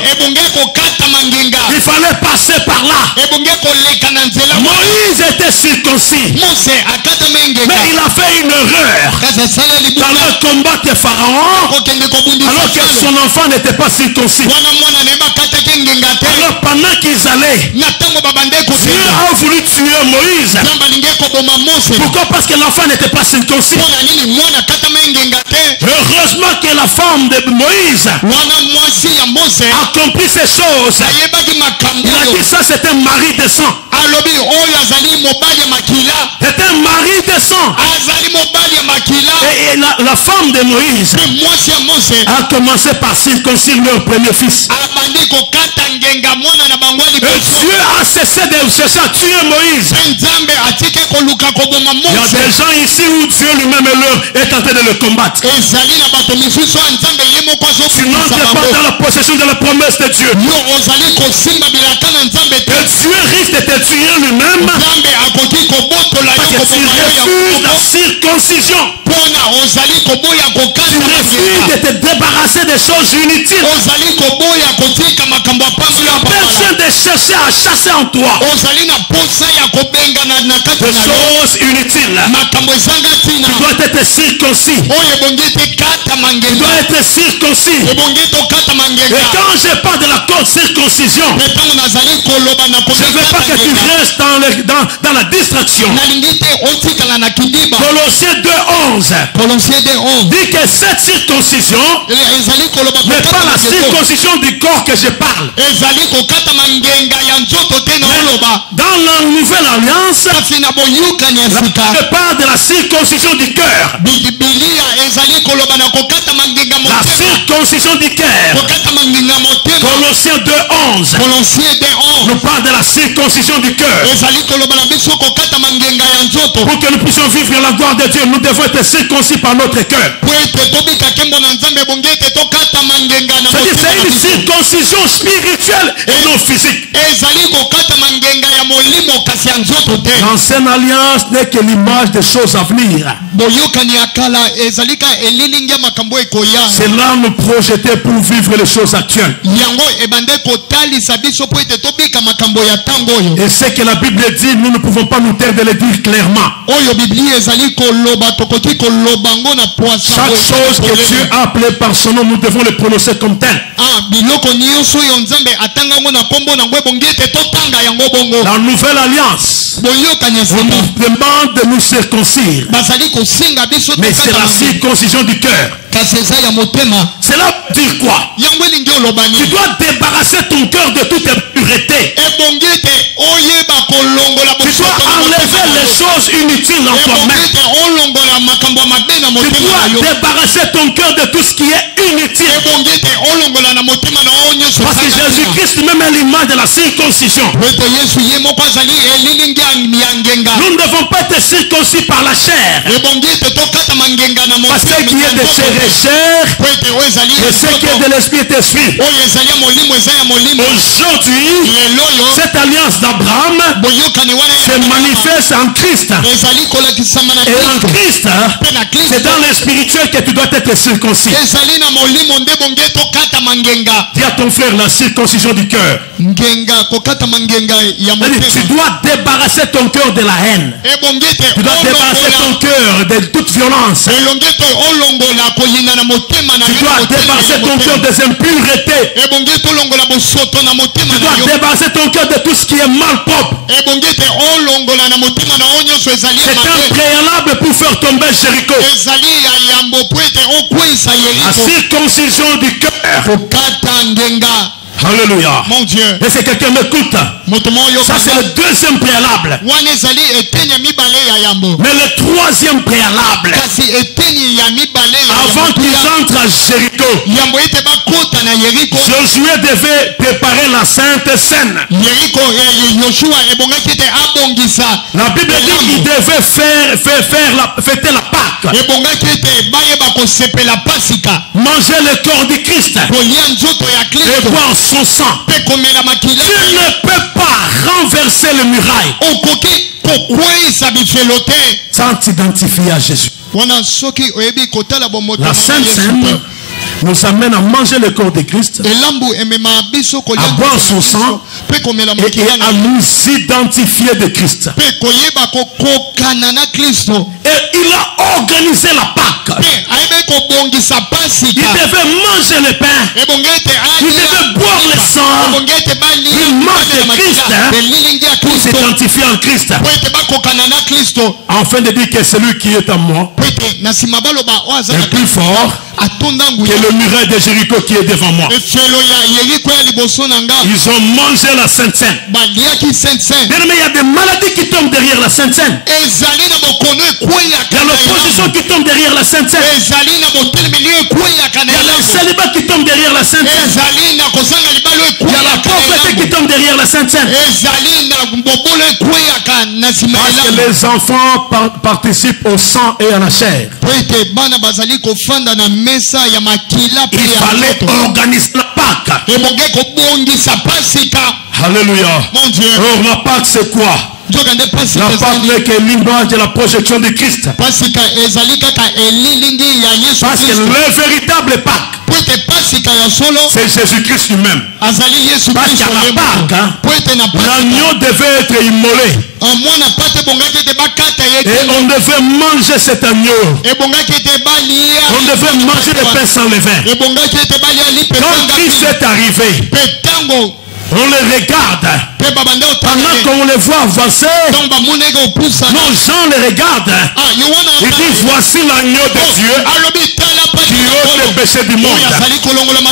Il fallait passer par là. Moïse était circoncis, mais il a fait une erreur dans le combat de Pharaon, alors que son enfant n'était pas circoncis. Alors pendant qu'ils allaient, Dieu a voulu tuer Moïse. Pourquoi? Parce que l'enfant n'était pas circoncis. Heureusement que la femme de Moïse a compris ces choses. Il a dit ça, c'est un mari de sang. C'est un mari de sang. Et la femme de Moïse a commencé par circoncire leur premier fils. Et Dieu a cessé de chercher à tuer Moïse. Il y a des gens ici où Dieu lui-même est en train de le combattre. Tu n'entres pas dans la possession de la promesse de Dieu. Et Dieu risque de te tuer lui-même parce que tu refuses la circoncision. Tu refuses de te débarrasser des choses inutiles. Tu as besoin de chercher à chasser en toi des choses inutiles. Tu dois être circoncis. Tu dois être circoncis. Et quand je parle de la circoncision, je ne veux pas que tu restes dans la distraction. Colossiens 2:11 dit que cette circoncision n'est pas la circoncision du corps que je parle. Dans la nouvelle alliance, je parle de la circoncision du cœur. La circoncision du cœur. Colossiens 2:11 nous parle de la circoncision du cœur. Pour que nous puissions vivre la gloire de Dieu, nous devons être circoncis par notre cœur. C'est une circoncision spirituelle et non physique. L'ancienne alliance n'est que l'image des choses à venir. Cela nous projetait pour vivre les choses actuelles. Et ce que la Bible dit, nous ne pouvons pas nous taire de le dire clairement. Chaque chose que Dieu a appelée par son nom, nous devons le prononcer comme tel. La nouvelle alliance, on nous demande de nous circoncire. Mais c'est la circoncision du cœur. Cela veut dire quoi? Tu dois débarrasser ton cœur de toute impureté. Tu dois enlever les choses inutiles en toi-même. Tu dois débarrasser ton cœur de tout ce qui est inutile. Parce que Jésus-Christ même est l'image de la circoncision. Nous ne devons pas être circoncis par la chair. Parce que qui est de chair est chair, et ce qui est de l'esprit est esprit. Aujourd'hui, cette alliance d'Abraham se manifeste en Christ. Et en Christ, c'est dans le spirituel que tu dois être circoncis. Dis à ton frère la circoncision du cœur. Tu dois débarrasser ton cœur de la haine. Tu dois débarrasser ton cœur de toute violence. Tu dois débarrasser ton cœur des impuretés. Tu dois débarrasser ton cœur de tout ce qui est mal propre. C'est un préalable pour faire tomber Jéricho. La circoncision du cœur. Alléluia. Mon Dieu. Et si quelqu'un m'écoute, ça c'est le deuxième préalable. Mais le troisième préalable, avant qu'ils entrent à Jéricho, Josué devait préparer la Sainte Seine. La Bible dit qu'il devait fêter la Pâque. Manger le corps du Christ et boire son sang. Tu ne peux pas renverser le muraille sans t'identifier à Jésus. La Sainte Seine nous amène à manger le corps de Christ, à boire son sang et à nous identifier de Christ. Et il a organisé la Pâque. Il devait manger le pain, il devait boire le sang, il mange le Christ pour s'identifier en Christ, afin de dire que celui qui est en moi est plus fort que le muraille de Jéricho qui est devant moi. Ils ont mangé la Sainte Seine. Mais il y a des maladies qui tombent derrière la Sainte Seine. Il y a l'opposition qui tombe derrière la Sainte Seine. Il y a le célibat qui tombe derrière la Sainte Seine. Il y a la pauvreté qui tombe derrière la Sainte Seine. Parce que les enfants participent au sang et à la chair. Il fallait organiser la Pâque. Alléluia. Mon Dieu. Alors la Pâque c'est quoi? La Pâque n'est que l'image de la projection de Christ. Parce que le véritable Pâque, c'est Jésus-Christ lui-même. Parce qu'à la Pâque, l'agneau devait être immolé. Et on devait manger cet agneau. On devait manger le pain sans levain. Quand Christ est arrivé, on les regarde. Pendant qu'on les voit avancer, nos gens les regardent. Il dit, voici l'agneau de Dieu qui ôte le péché du monde.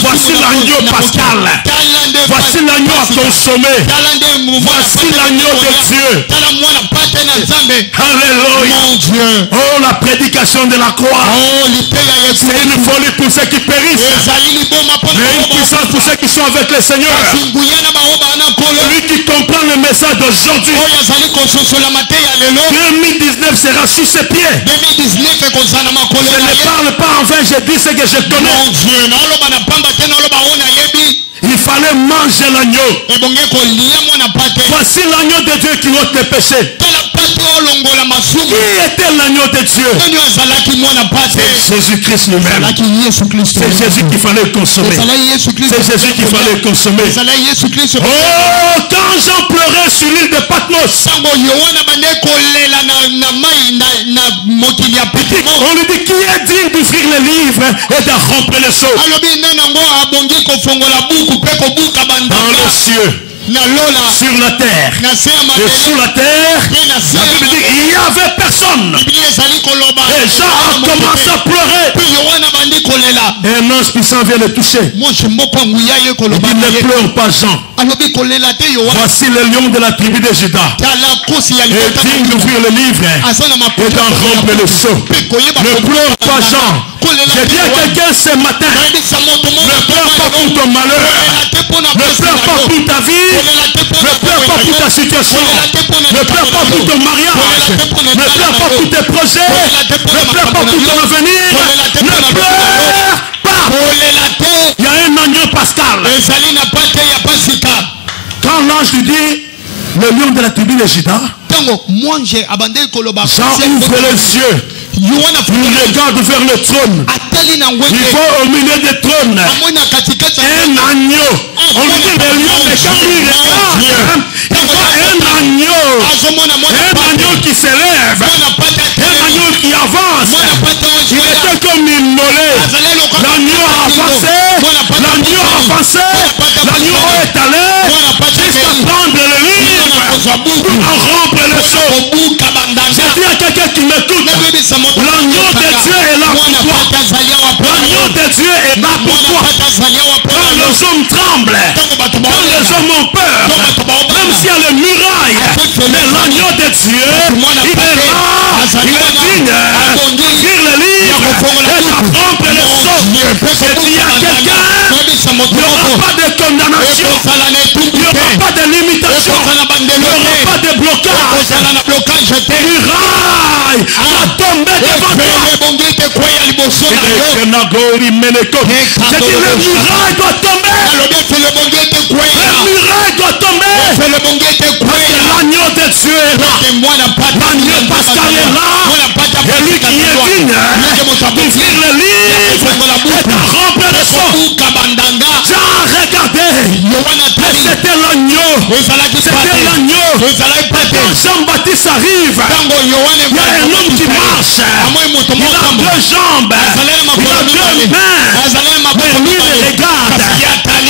Voici l'agneau pascal. Voici l'agneau à consommer. Voici l'agneau de Dieu. Alléluia. Oh, la prédication de la croix. C'est une folie pour ceux qui périssent, mais une puissance pour ceux qui sont avec le Seigneur. Celui qui comprend le message d'aujourd'hui, 2019 sera sur ses pieds. Je ne parle pas en vain, je dis ce que je connais. Il fallait manger l'agneau. Voici l'agneau de Dieu qui ôte les péchés. Qui était l'agneau de Dieu? C'est Jésus-Christ lui-même. C'est Jésus qu'il fallait consommer. C'est Jésus qu'il fallait consommer. Oh, quand Jean pleurait sur l'île de Patmos, on lui dit, qui est digne d'ouvrir les livres et de rompre les sceaux? Dans les cieux, sur la terre et sous la terre, la Bible dit il n'y avait personne. Et Jean a commencé à pleurer. Et un ange puissant vient le toucher. Il dit ne pleure pas Jean. Voici le lion de la tribu de Juda. Et digne d'ouvrir le livre et d'en rompre le sceau. Ne pleure pas Jean. Je dis à quelqu'un ce matin, ne pleure pas pour ton malheur. Ne pleure pas pour ta vie. Ne pleure pas pour ta situation. Ne pleure pas pour ton mariage. Ne pleure pas pour tes projets. Ne pleure pas pour ton avenir. Ne pleure pas. Il y a un agneau pascal. Quand l'ange lui dit, le lion de la tribu de Juda, Jean ouvre les yeux. Il regarde vers le trône. Il voit au milieu des trônes un agneau. On lui dit le lion, mais quand il regarde, il voit un agneau qui s'élève, un agneau qui avance. Il était comme immolé. L'agneau a avancé, l'agneau a avancé, l'agneau est allé jusqu'à prendre le livre pour en rompre le sceau. J'ai dit à quelqu'un qui m'écoute, l'agneau de Dieu est là pour toi. L'agneau de Dieu est là pour toi. Quand les hommes tremblent, quand les hommes ont peur, même s'il y a les murailles, mais l'agneau de Dieu, il est là, il est digne d'ouvrir le livre et de rompre le sceau. J'ai dit à quelqu'un, il n'y aura pas de condamnation, il n'y aura pas de limitation, il n'y aura pas de blocage. Muraille va tomber devant toi. J'ai dit le muraille doit tomber. Le muraille doit tomber. L'agneau de Dieu est là. L'agneau pascal est là. Et lui qui est digne d'ouvrir le livre et de rompre le sceau. Jean regardez. C'était l'agneau. C'était l'agneau. Quand Jean-Baptiste arrive, il y a un homme qui marche. Il a deux jambes. Il a deux mains. Mais lui il regarde.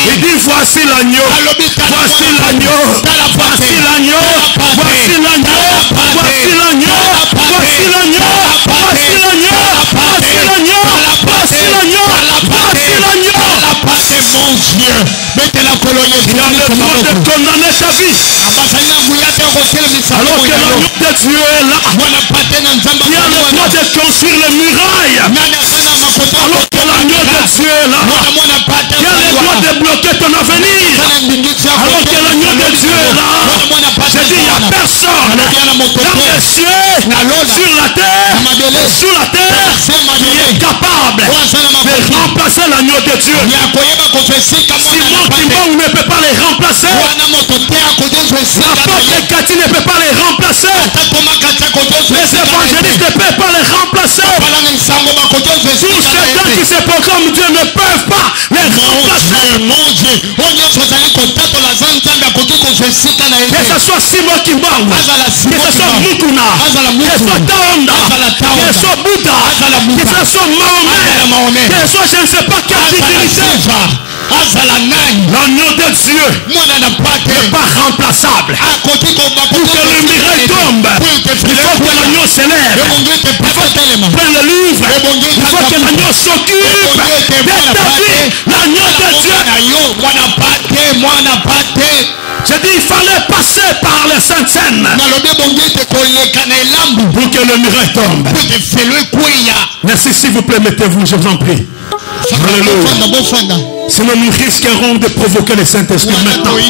Il dit voici l'agneau. Voici l'agneau. Voici l'agneau. Voici l'agneau. Voici l'agneau. Voici l'agneau. Voici l'agneau. Voici l'agneau. Voici l'agneau. Voici l'agneau. Mon Dieu. Il a le droit de condamner ta vie. Alors que l'agneau de Dieu est là. Il a le droit de construire les murailles. Alors que l'agneau de Dieu est là. Il a le droit de bloquer ton avenir. Alors que l'agneau de Dieu est là. Je dis, il n'y a personne dans les cieux, sur la terre, sous la terre, qui est capable de remplacer l'agneau de Dieu. Simon Kimbong ne peut pas les remplacer. N'importe Cathy ne peut pas les remplacer. soit Simon Kimbangu, que ce soit Mukuna, que ce soit Taonda, que ce soit Bouddha, que ce soit Mahomet, que ce soit je ne sais pas quelle divinité. L'agneau de Dieu n'est pas remplaçable. Pour que le miracle tombe, il faut que l'agneau s'élève. Il faut qu'il prenne le livre. Il faut que l'agneau s'occupe de ta vie. L'agneau de Dieu. J'ai dit il fallait passer par les saintes scènes pour que le miracle tombe. Merci, s'il vous plaît, mettez-vous, je vous en prie. Alléluia. Sinon nous risquerons de provoquer le Saint-Esprit maintenant. Je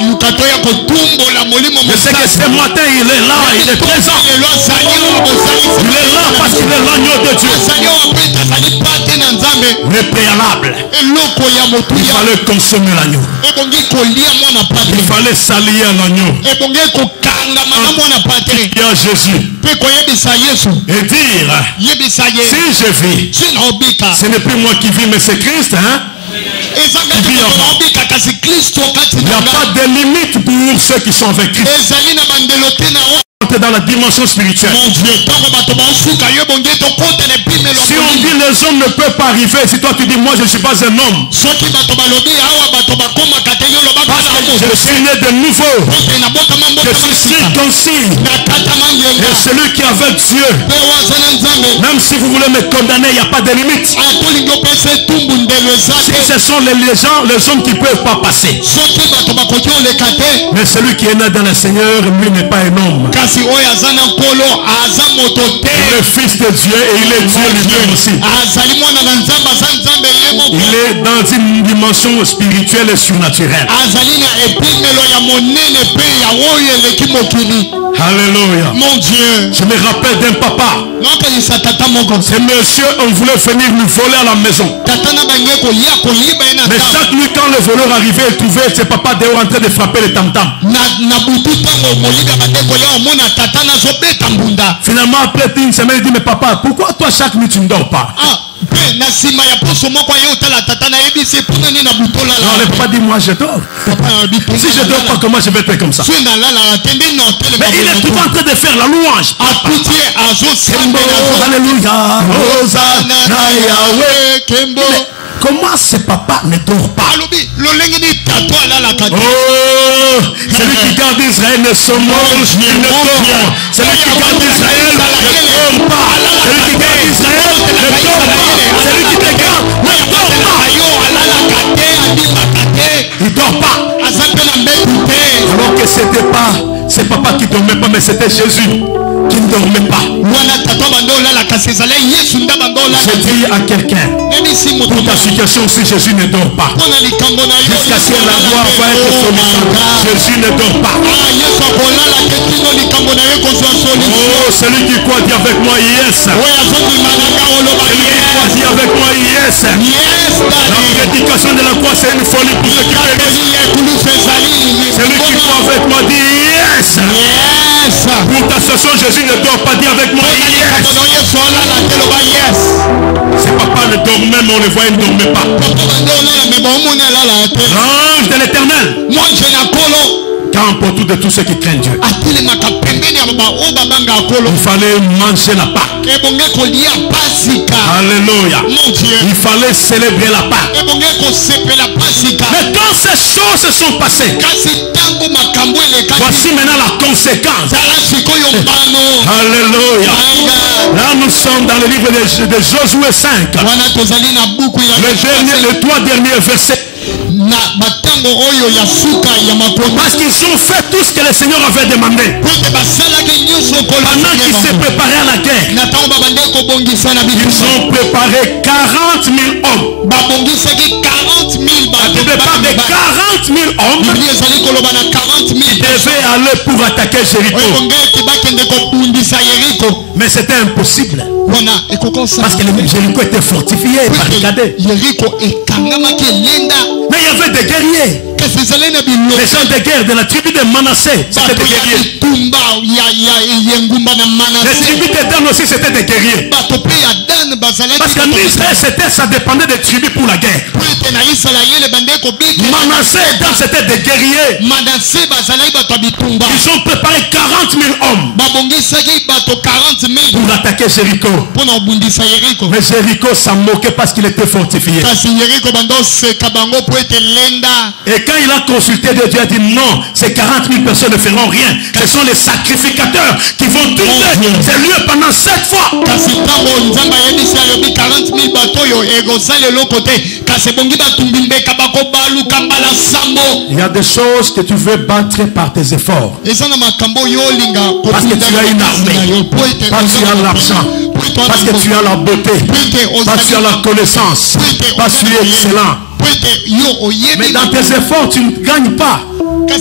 sais que ce matin il est là, il est présent. Il est là parce qu'il est l'agneau de Dieu. Le préalable. Il fallait consommer l'agneau. Il fallait s'allier à l'agneau. Il y a Jésus. Et dire, si je vis, ce n'est plus moi qui vis, mais c'est Christ, hein? Il n'y a pas de limite pour ceux qui sont avec Christ. Dans la dimension spirituelle. Si on dit les hommes ne peuvent pas arriver, si toi tu dis moi je ne suis pas un homme, je suis né de nouveau, je suis circoncis, et celui qui est avec Dieu, même si vous voulez me condamner, il n'y a pas de limite. Si ce sont les hommes qui ne peuvent pas passer, mais celui qui est né dans le Seigneur, lui n'est pas un homme. Le Fils de Dieu et il est Dieu lui-même aussi. Il est dans une dimension spirituelle et surnaturelle. Alléluia. Mon Dieu. Je me rappelle d'un papa. Ces messieurs ont voulu venir nous voler à la maison. Mais chaque nuit quand le voleur arrivait, il trouvait ses papas dehors en train de frapper les tam-tams. Finalement après une semaine il dit mais papa pourquoi toi chaque nuit tu ne dors pas? Non, le papa dit moi je dors. Si je dors pas comment je vais être comme ça? Mais il est tout en train de faire la louange. Alléluia. Comment ce papa ne dort pas? Oh, celui qui garde Israël ne se mange, il ne dort pas. Celui qui garde Israël ne dort pas. Celui qui garde Israël ne dort pas. Celui qui te garde ne dort pas. Il dort pas. Alors que c'était pas ce papa qui dormait pas, mais c'était Jésus qui ne dormait pas. Je dis à quelqu'un, pour ta situation, si Jésus ne dort pas, jusqu'à ce que la gloire va être sollicitée, Jésus ne dort pas. Oh, celui qui croit dit avec moi, yes. Celui qui croit dit avec moi, yes. La prédication de la croix, c'est une folie pour ceux qui périssent. Celui qui croit avec moi dit yes. Pour ta situation, Jésus ne dort pas, dis avec moi yes. C'est papa ne dormait, mais on le voyait, il ne dormait pas. L'ange de l'Éternel campe autour de tous ceux qui craignent Dieu. Il fallait manger la Pâque. Alléluia. Il fallait célébrer la Pâque. Mais quand ces choses se sont passées, voici maintenant la conséquence. Alléluia. Là nous sommes dans le livre de Josué 5. Les 3 derniers versets. Parce qu'ils ont fait tout ce que le Seigneur avait demandé. Pendant qu'ils se préparaient à la guerre, ils ont préparé 40 000 hommes. La Bible parle de 40 000 hommes qui devaient aller pour attaquer Jéricho. Mais c'était impossible. Parce que Jéricho était fortifié, barricadé. Mais il y avait des guerriers. Les gens de guerre de la tribu de Manassé, c'était des guerriers. Les tribus de Dan aussi, c'était des guerriers. Parce qu'en Israël, ça dépendait des tribus pour la guerre. Manassé et Dan, c'était des guerriers. Ils ont préparé 40 000 hommes pour attaquer Jéricho. Mais Jéricho s'en moquait parce qu'il était fortifié. Et quand il a consulté Dieu, Dieu a dit non, ces 40 000 personnes ne feront rien. Ce sont les sacrificateurs qui vont tourner ces lieux pendant 7 fois. Il y a des choses que tu veux battre par tes efforts. Parce que tu as une armée, parce que tu as l'argent, parce que tu as la beauté, parce que tu as la connaissance, parce que tu es excellent. Mais dans tes efforts, tu ne gagnes pas. Le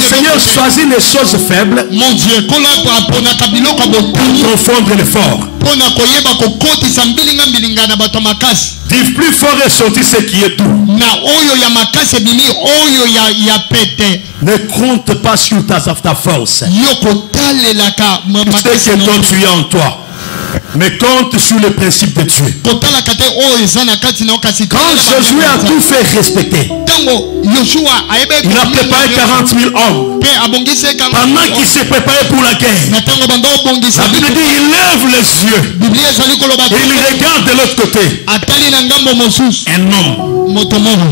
Seigneur choisit les choses faibles pour confondre les forts. Dit plus fort est sorti ce qui est doux. Ne compte pas sur ta force. C'est ce que toi tu es en toi. Mais compte sur le principe de Dieu. Quand Josué a tout fait respecter, il a préparé 40 000 hommes. Pendant qu'il s'est préparé pour la guerre, la Bible dit il lève les yeux et il regarde de l'autre côté. Un homme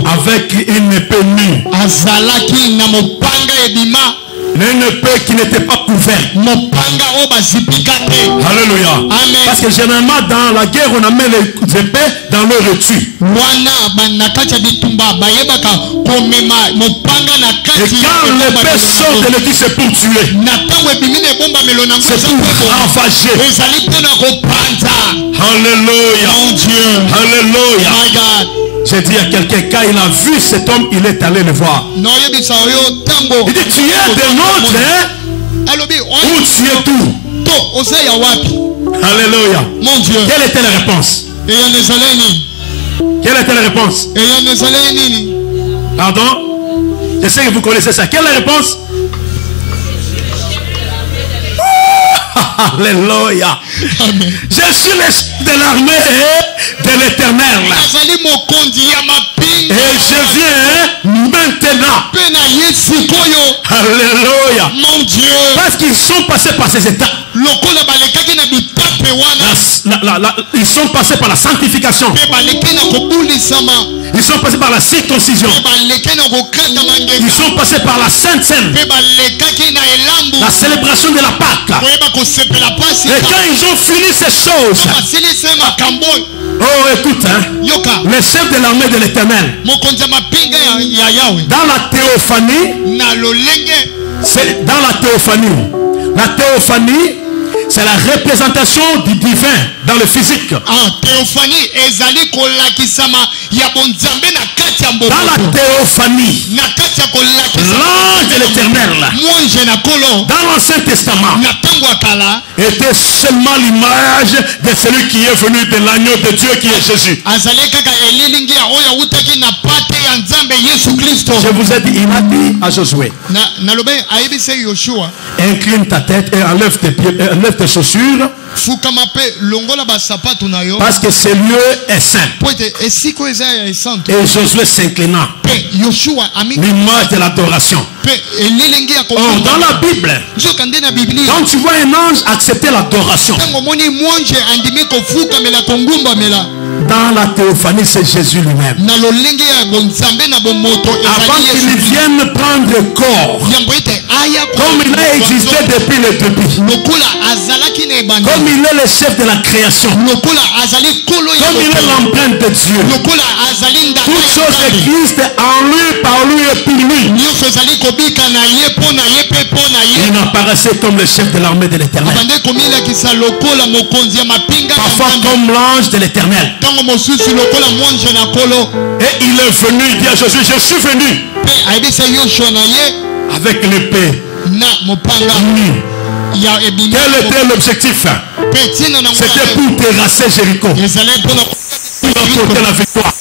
avec une épée nue, une épée qui n'était pas couverte. Alléluia. Amen. Parce que généralement dans la guerre on amène les épées dans le reçu. Et quand l'épée sort de l'équipe, c'est pour tuer, c'est pour ravager. Alléluia. Mon Dieu. Alléluia. My God. J'ai dit à quelqu'un, quand il a vu cet homme, il est allé le voir. Il dit, tu es des nôtres, hein? Ou tu es tout? Alléluia. Mon Dieu. Quelle était la réponse? Quelle était la réponse? Pardon? Je sais que vous connaissez ça. Quelle est la réponse? Alléluia. Je suis le chef de l'armée de l'Éternel. Et je viens maintenant. Alléluia. Mon Dieu. Parce qu'ils sont passés par ces étapes. Ils sont passés par la sanctification. Ils sont passés par la circoncision. Ils sont passés par la Sainte Seine, la célébration de la Pâque. Et quand ils ont fini ces choses, oh écoute, hein, le chef de l'armée de l'Éternel, dans la théophanie, c'est dans la théophanie. La théophanie, c'est la représentation du divin dans le physique. Dans la théophanie, l'ange de l'Éternel, dans l'Ancien Testament, était seulement l'image de celui qui est venu de l'agneau de Dieu qui est Jésus. Je vous ai dit, il a dit à Josué, incline ta tête et enlève tes pieds, enlève tes chaussures, parce que ce lieu est saint. Et Josué s'inclina, l'image de l'adoration. Or, dans la Bible, quand tu vois un ange accepter l'adoration, dans la théophanie, c'est Jésus lui-même. Avant qu'il vienne prendre corps, comme il a existé depuis le début, comme il est le chef de la création, comme il est l'empreinte de Dieu, toutes choses existent en lui, par lui et pour lui. Il apparaissait comme le chef de l'armée de l'Éternel, parfois comme l'ange de l'Éternel. Et il est venu, il dit à Jésus, je suis venu avec l'épée. Quel était l'objectif? C'était pour terrasser Jéricho, pour apporter la victoire.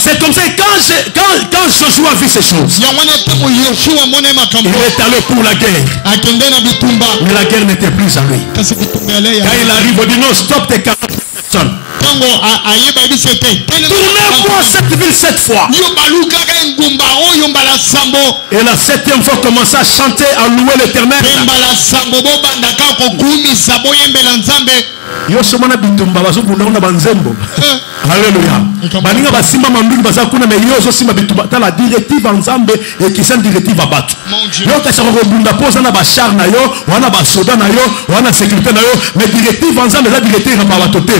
C'est comme ça que quand Joshua a vu ces choses, il est allé pour la guerre. Mais la guerre n'était plus à lui. Quand il arrive, il dit non, stop tes 40 personnes. Tournez-moi cette ville 7 fois. Et la 7e fois, commencez à chanter, à louer l'Éternel. Yo somana bitumba bazo kulonda banzembo. Alléluia. Baninga basimba mambili baza kuna mais yo zo simba bitumba ta la directive ensemble et qui sont directive abattu. Yo ka sako bunda poza na ba char na yo, wana ba soda na yo, wana sécurité na yo, mais directive ensemble la directive na ba toté.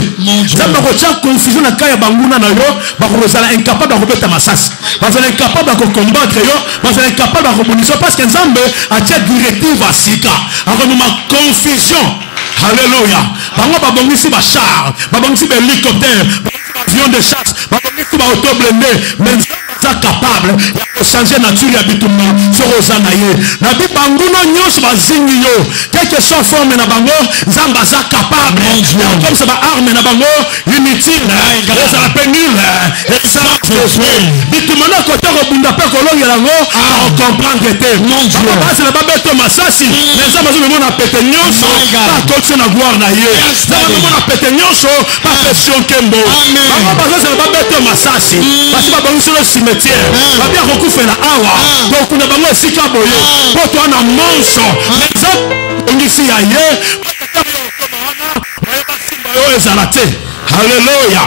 Ça ba ko tia confusion na kaya banguna na yo, ba ko zala incapable de rebeta masas. Ba zala incapable de combattre yo, ba zala incapable de rebondir parce que ensemble a tia directive asika. Alors nous ma confusion. Alléluia. Bango babongisi ba char, babongisi ba hélicoptère, avion de chasse, babongisi ba auto blindé, mais ça capable de changer nature ya bitumba sur ozanaye. Na bi banguno nyos bazingi yo, quelle que soit forme na bango, nzamba za capable. Comme ça ba arme na bango inutile, ça la pénule, et ça bitumba na côté robunda pe kolongi lango, on comprend que t'es. Papa c'est la babeto masasi, les hommes ont mon appétit nyos, pas tout na gloire na ye. Ça va mon appétit nyos, pas pression kembo. Papa c'est la babeto masasi, parce que ba bango sur le cimetière. Babia kokufa na awa. Donc kuna bango sika boye. Poto na monso. Les autres ngisi ya ye. Alléluia.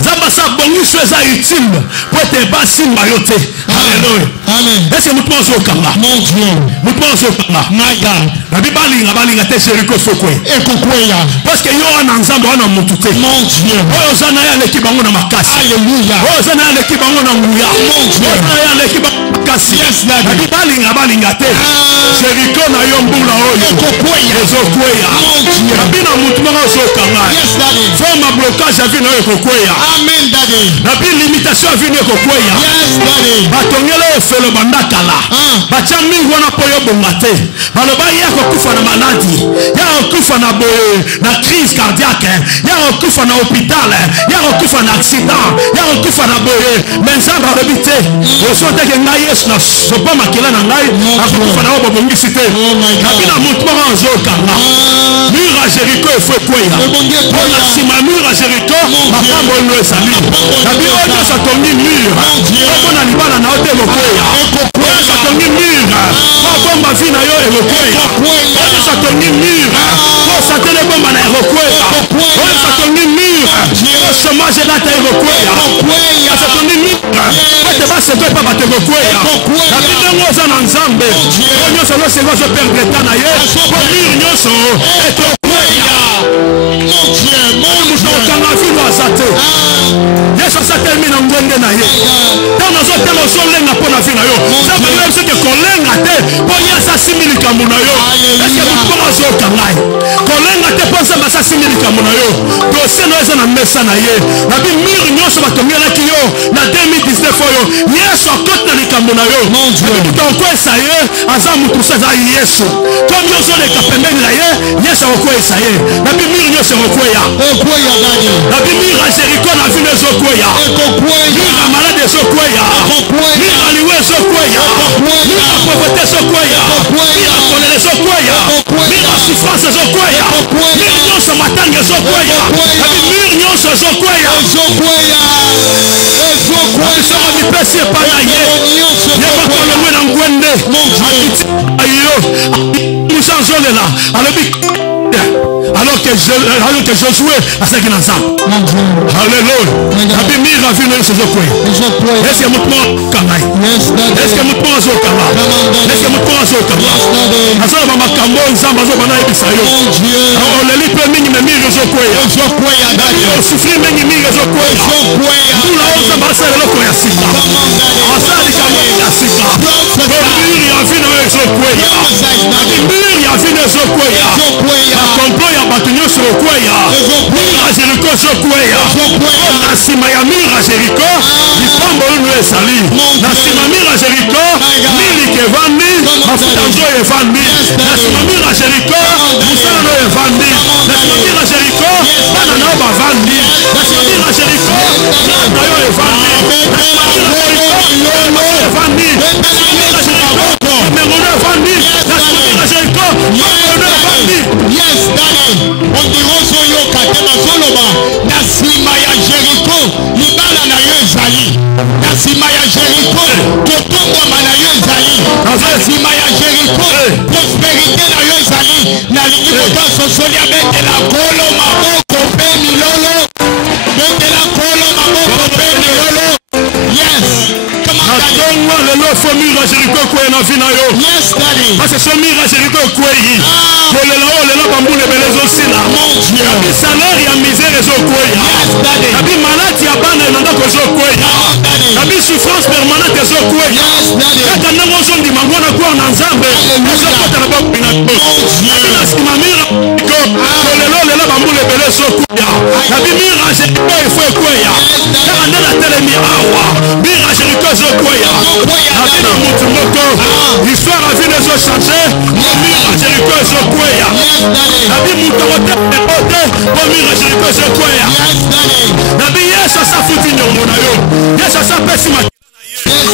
Zamba sa bongi sweza utile. Pote ba simba yote. Alléluia. Amen. Est-ce que nous pensons au Kanga? Mon Dieu. Nous pensons au Kanga. My God. La Bible balinga te Jéricho fokwe. Ekokweya. Parce que yo en ensemble on a montuté. Mon Dieu. Oh zana ya l'équipe bango na makasi. Alléluia. Oh zana ya l'équipe bango na nguya. Mon Dieu. Oh zana ya l'équipe makasi. Yes, la Bible balinga te. Jéricho na yo mbula oyo. Ekokweya. Ezokweya. Mon Dieu. La Bible mutu manga so Kanga. Yes, daddy. Forme blocage a vu na ekokweya. Amen, daddy. La Bible limitation a vu na ekokweya. Yes, daddy. Batongela efelo bandakala. Bacha mingi wana poyo bongate. Baloba yako kufa na maladi, ya kufa na boye na crise cardiaque, ya kufa na hôpital, ya kufa na accident, ya kufa na boye menzanga rebité osote ke ngai yesu na sopa makela na ngai akufa na obo bongisi te kabina mutu moko nzokanga mur à Jéricho efo ekweya mpona nsima mur à Jéricho makambo ono ezali nabi oyo nyonso atongi mur omona libala na yo te ekokweya nyonso atongi mur obomba vi na yo ekokweya oyo satongi mur osatele bomba na ekokweya oyo satongi mur chômage elata ekokweya satongi mur ete baseko epa bato ekokweya na bidongo oza na nzambe oyo nyonso losengo ozoperdre ta na ye po mur nyonso ekokweya moto okanga vino aza te yesu asatelemi na ngwende na ye ntango azotala ozolenga mpo na vi na yo nzambe yo ebiseke kolenga te mpo ye asasimi likambo na yo eske motupongo azoyoka ngai kolenga te mpo nzambe asasimi likambo na yo dosie na yo eza na mesa na ye nabi mur nyonso batongelaki yo na 2019 oyo yesu akoti na likambo na yo moto okwesa ye aza motusa aza yesu komi ozoleka pembeni na ye yesu akokwesa ye nabi mur nyonso ekokweya nabi mur ya Jéricho na vino ezokweya mur ya malade ezokweya mur ya liwe ezokweya mur ya pauvreté ezokweya mur ya kolera ezokweya mur ya souffrance ezokweya mur nyonso matanga ezokweya nabi mur nyonso ezokweya bisoko mipesi epa na ye yebakolongwe na ngwende ayo musa nzolela alobi alors que Josué a ce qu'il en a. Alléluia. Nabi mira vu nous ce quoi. Est-ce que moutmo kangai? Est-ce que moutmo zo kanga? Est-ce que moutmo zo kanga? Azala mama kambo nzamba zo bana ebisayo. On le lit peu mingi me mira zo quoi. Zo quoi ya dadi. On souffre mingi mira zo quoi. Zo quoi ya. Nous la on va passer le quoi ya sika. Asali kambo ya sika. Miri a vu nous zo quoi. Nabi miri a vu nous zo quoi. Zo quoi ya. Complot ya bato nyonso okweya mur ya Jéricho ezokweya na nsima ya mur ya Jéricho lipambo oyo ezali na nsima mur ya Jéricho miliki evandi mafuta nzoyo evandi na nsima mur ya Jéricho mosala nayo evandi na nsima mur ya Jéricho bana nao bavandi Yes, Daddy. On dirait que yo katema zoloba. Nasima ya Jericho. Libala na yo ezali. Nasima ya Jericho. Totongo na yo ezali. Nasima ya Jericho. Prospérité na yo ezali. Na lingi kota sosolia bete la kolo maboko pe milolo. Bete la kolo maboko pe milolo. Yes. Le lot famille à Jéricho quoi na vie na yo. Yes, Daddy. Parce que ce mire à Jéricho quoi yi. Pour le là bambu le belezo aussi là. Mon Dieu. Le salaire ya misère zo quoi. Yes, Daddy. Kabi malade ya bana nanda ko zo quoi. Kabi souffrance permanente zo quoi. Yes, Daddy. Kaka nango zo ndi mangwana kwa na nzambe. Zo ko tala ba bina ko. Na skima mire ko. Pour le là bambu le belezo quoi. Kabi mire à Jéricho il faut quoi ya. Kaka nana tele mi awa. Mire à Jéricho zo quoi ya. Abina mutu moko. L'histoire a vu les eaux changer. Le mur à Jéricho est au Kouya. Nabi mutu wote pote. Le mur à Jéricho est au Kouya. Nabi yes asa futi nyomona yo. Yes asa pesi ma.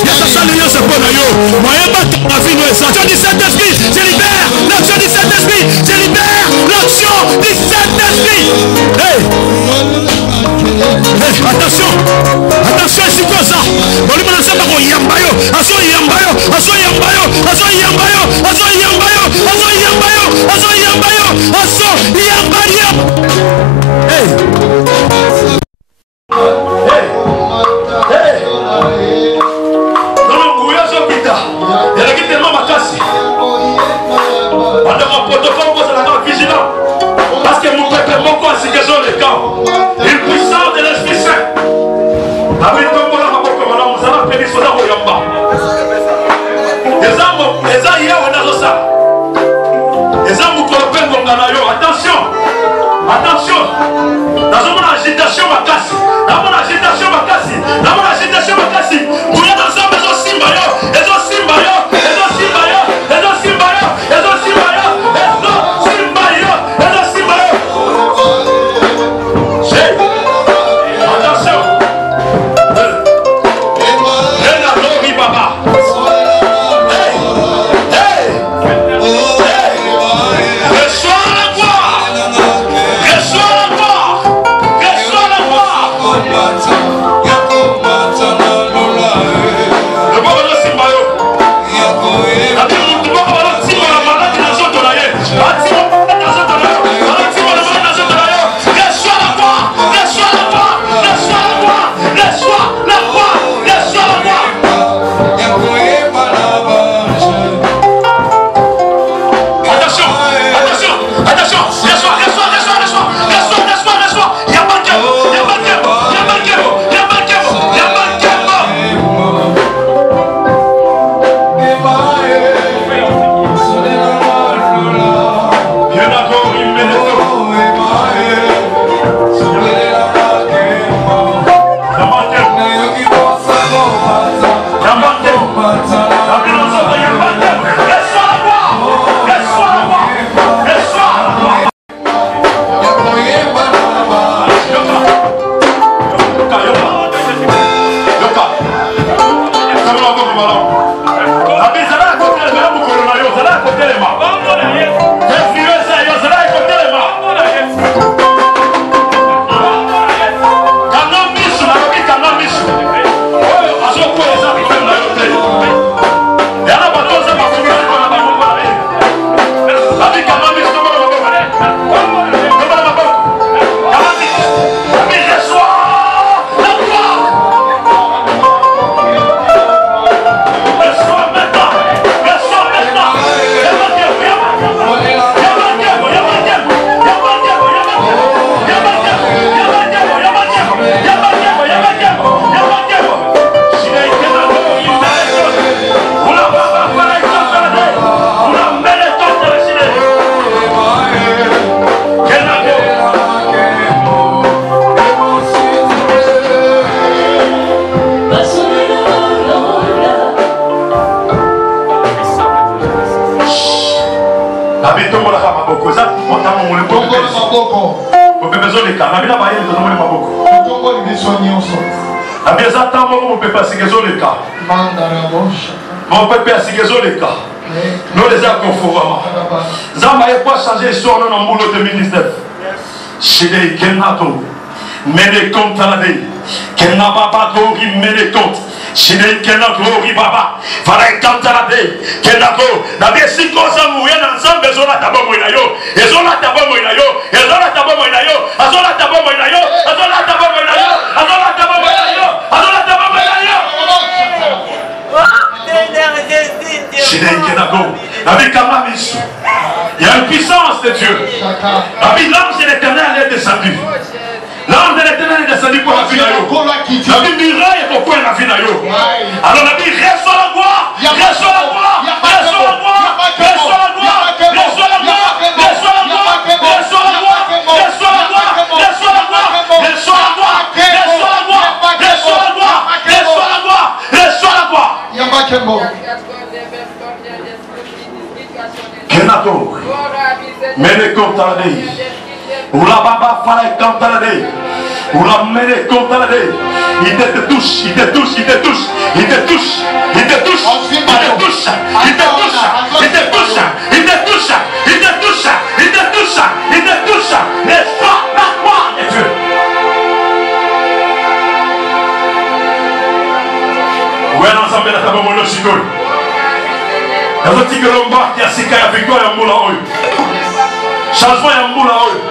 Yes asa l'union se pona yo. Moyen bat la vie nous est ça. L'action du Saint-Esprit, je libère. L'action du Saint-Esprit, je libère. L'action du Saint-Esprit. Hey. Attention, attention, c'est quoi ça? On lui demande ça par Yambayo, Azo Yambayo, Azo Yambayo, Azo Yambayo, Azo Yambayo, Azo Yambayo, Azo Yambayo, Azo Yambayo. Hey, hey, hey. Non, non, Gouya Zopita, il y a qui tellement ma casse. On devra protocole pour ça, vigilant. Parce que mon peuple, mon corps, c'est que j'ai le camp. Il puissant de l'Esprit Saint. Avec ton bon amour, comme on a appris ça au Yamba. Les âmes, hier, on a ça. Les âmes, qu'on appelle mon ganayo. Attention, attention. Dans une agitation, ma casse. Dans mon agitation, ma casse. Dans mon agitation, ma casse. Vous êtes ensemble, les aussi maillot. Les aussi maillot. Les aussi maillot. Les aussi maillot. Les aussi maillot. Les aussi maillot. Les aussi maillot. Attention. Vous pouvez besoin de cas. La vie n'a pas eu de nommer beaucoup. La vie n'a pas eu de passer les autres cas. Mon peuple a signé les cas. Nous les avons conformément. Zamba n'a pas changé l'histoire dans le boulot 2019. Chez les Kenato, mais les comptes à la vie. Kenababa Gori, mais les comptes. Chez les Kenato, Baba. Fallait compter à la vie. Kenato, la vie si qu'on s'en mouille ensemble, ils ont la table moïnayo. Ils ont la table moïnayo. Ils ont la table moïnayo. Ils ont la table moïnayo. Ils ont la table moïnayo. Ils ont la table moïnayo. Ils ont la table moïnayo. Chez les Kenato, la vie Kamamis. Il y a une puissance de Dieu. La vie, l'ange de l'éternel est descendu. L'ange de l'éternel est descendu pour la vie d'ailleurs. La vie muraille est au point de la vie d'ailleurs. Alors la vie reste sur la gloire. Reste sur la gloire. Reste sur la gloire. Reste sur la gloire. Reste sur la gloire. Reste sur la gloire. Reste sur la gloire. Reste sur la gloire. Reste sur la gloire. Reste sur la gloire. Reste sur la gloire. Reste sur la gloire. Reste sur la gloire. Reste sur la gloire. Kenato, mais les comptes à la vie. Ou la baba fallait compte à la vie. Ou la mêlée compte à la vie. Il te touche, il te touche, il te touche, il te touche, il te touche, il te touche, il te touche, il te touche, il te touche, il te touche, il te touche, il te touche. N'est-ce pas la gloire de Dieu? Oui, l'ensemble de la table de Chico. Les autres qui l'ont qui a séqué la victoire et un moulin en eux. Changement et un moulin en eux.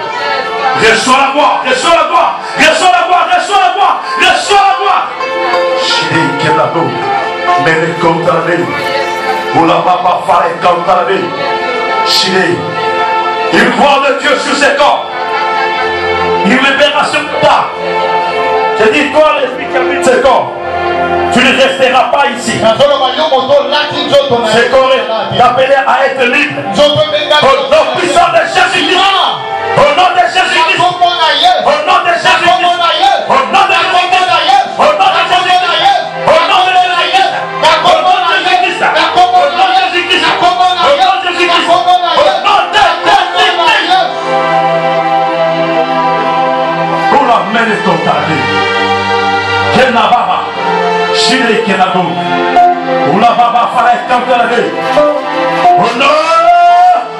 Reçois la gloire, reçois la gloire, reçois la gloire, reçois la gloire, reçois la gloire. Chérie, qu'elle a donc, mais les comptes à la vie. Pour la papa, fallait compte à la vie. Chérie, une gloire de Dieu sur ses corps. Une libération pas. Je dis, toi, l'esprit qui habite ses corps. Tu ne resteras pas ici. C'est corps est appelé à être libre. Au nom puissant de Jésus-Christ. Au nom de Jésus-Christ. Au nom de Jésus-Christ. Au nom de Jésus-Christ. Au nom de Jésus-Christ. Au nom de Jésus-Christ. Au nom de Jésus-Christ. Au nom de Jésus-Christ. Au nom de Jésus-Christ. Au nom de Jésus-Christ. Pour la main de ton taré. Quel n'a pas. Chile qui n'a donc. Ou la baba fallait canter la vie. Au nom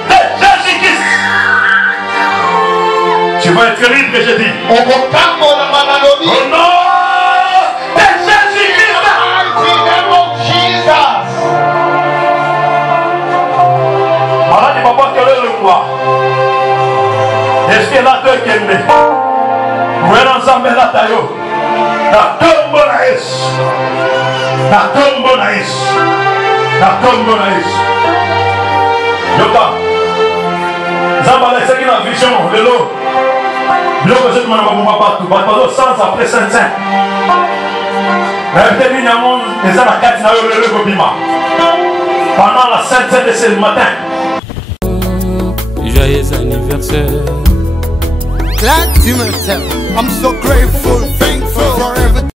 de Jésus-Christ. Tu vas être libre, je dis. Au nom de Jésus-Christ. Voilà, tu ne vas pas te le voir. Est-ce qu'il y a deux qui est né? Où est l'ensemble de la taille? La tombe naïs. La tombe naïs. La tombe naïs. Yoka. Zamba laisse qui la vision de l'eau. L'eau que je demande à mon papa tout. Pas sans après Saint-Saint. Mais peut-être qu'il y a un monde, les gens à 4 naïs le gobima. Pendant la Sainte-Sainte de ce matin. Joyeux anniversaire. Glad to myself, I'm so grateful, thankful for everything.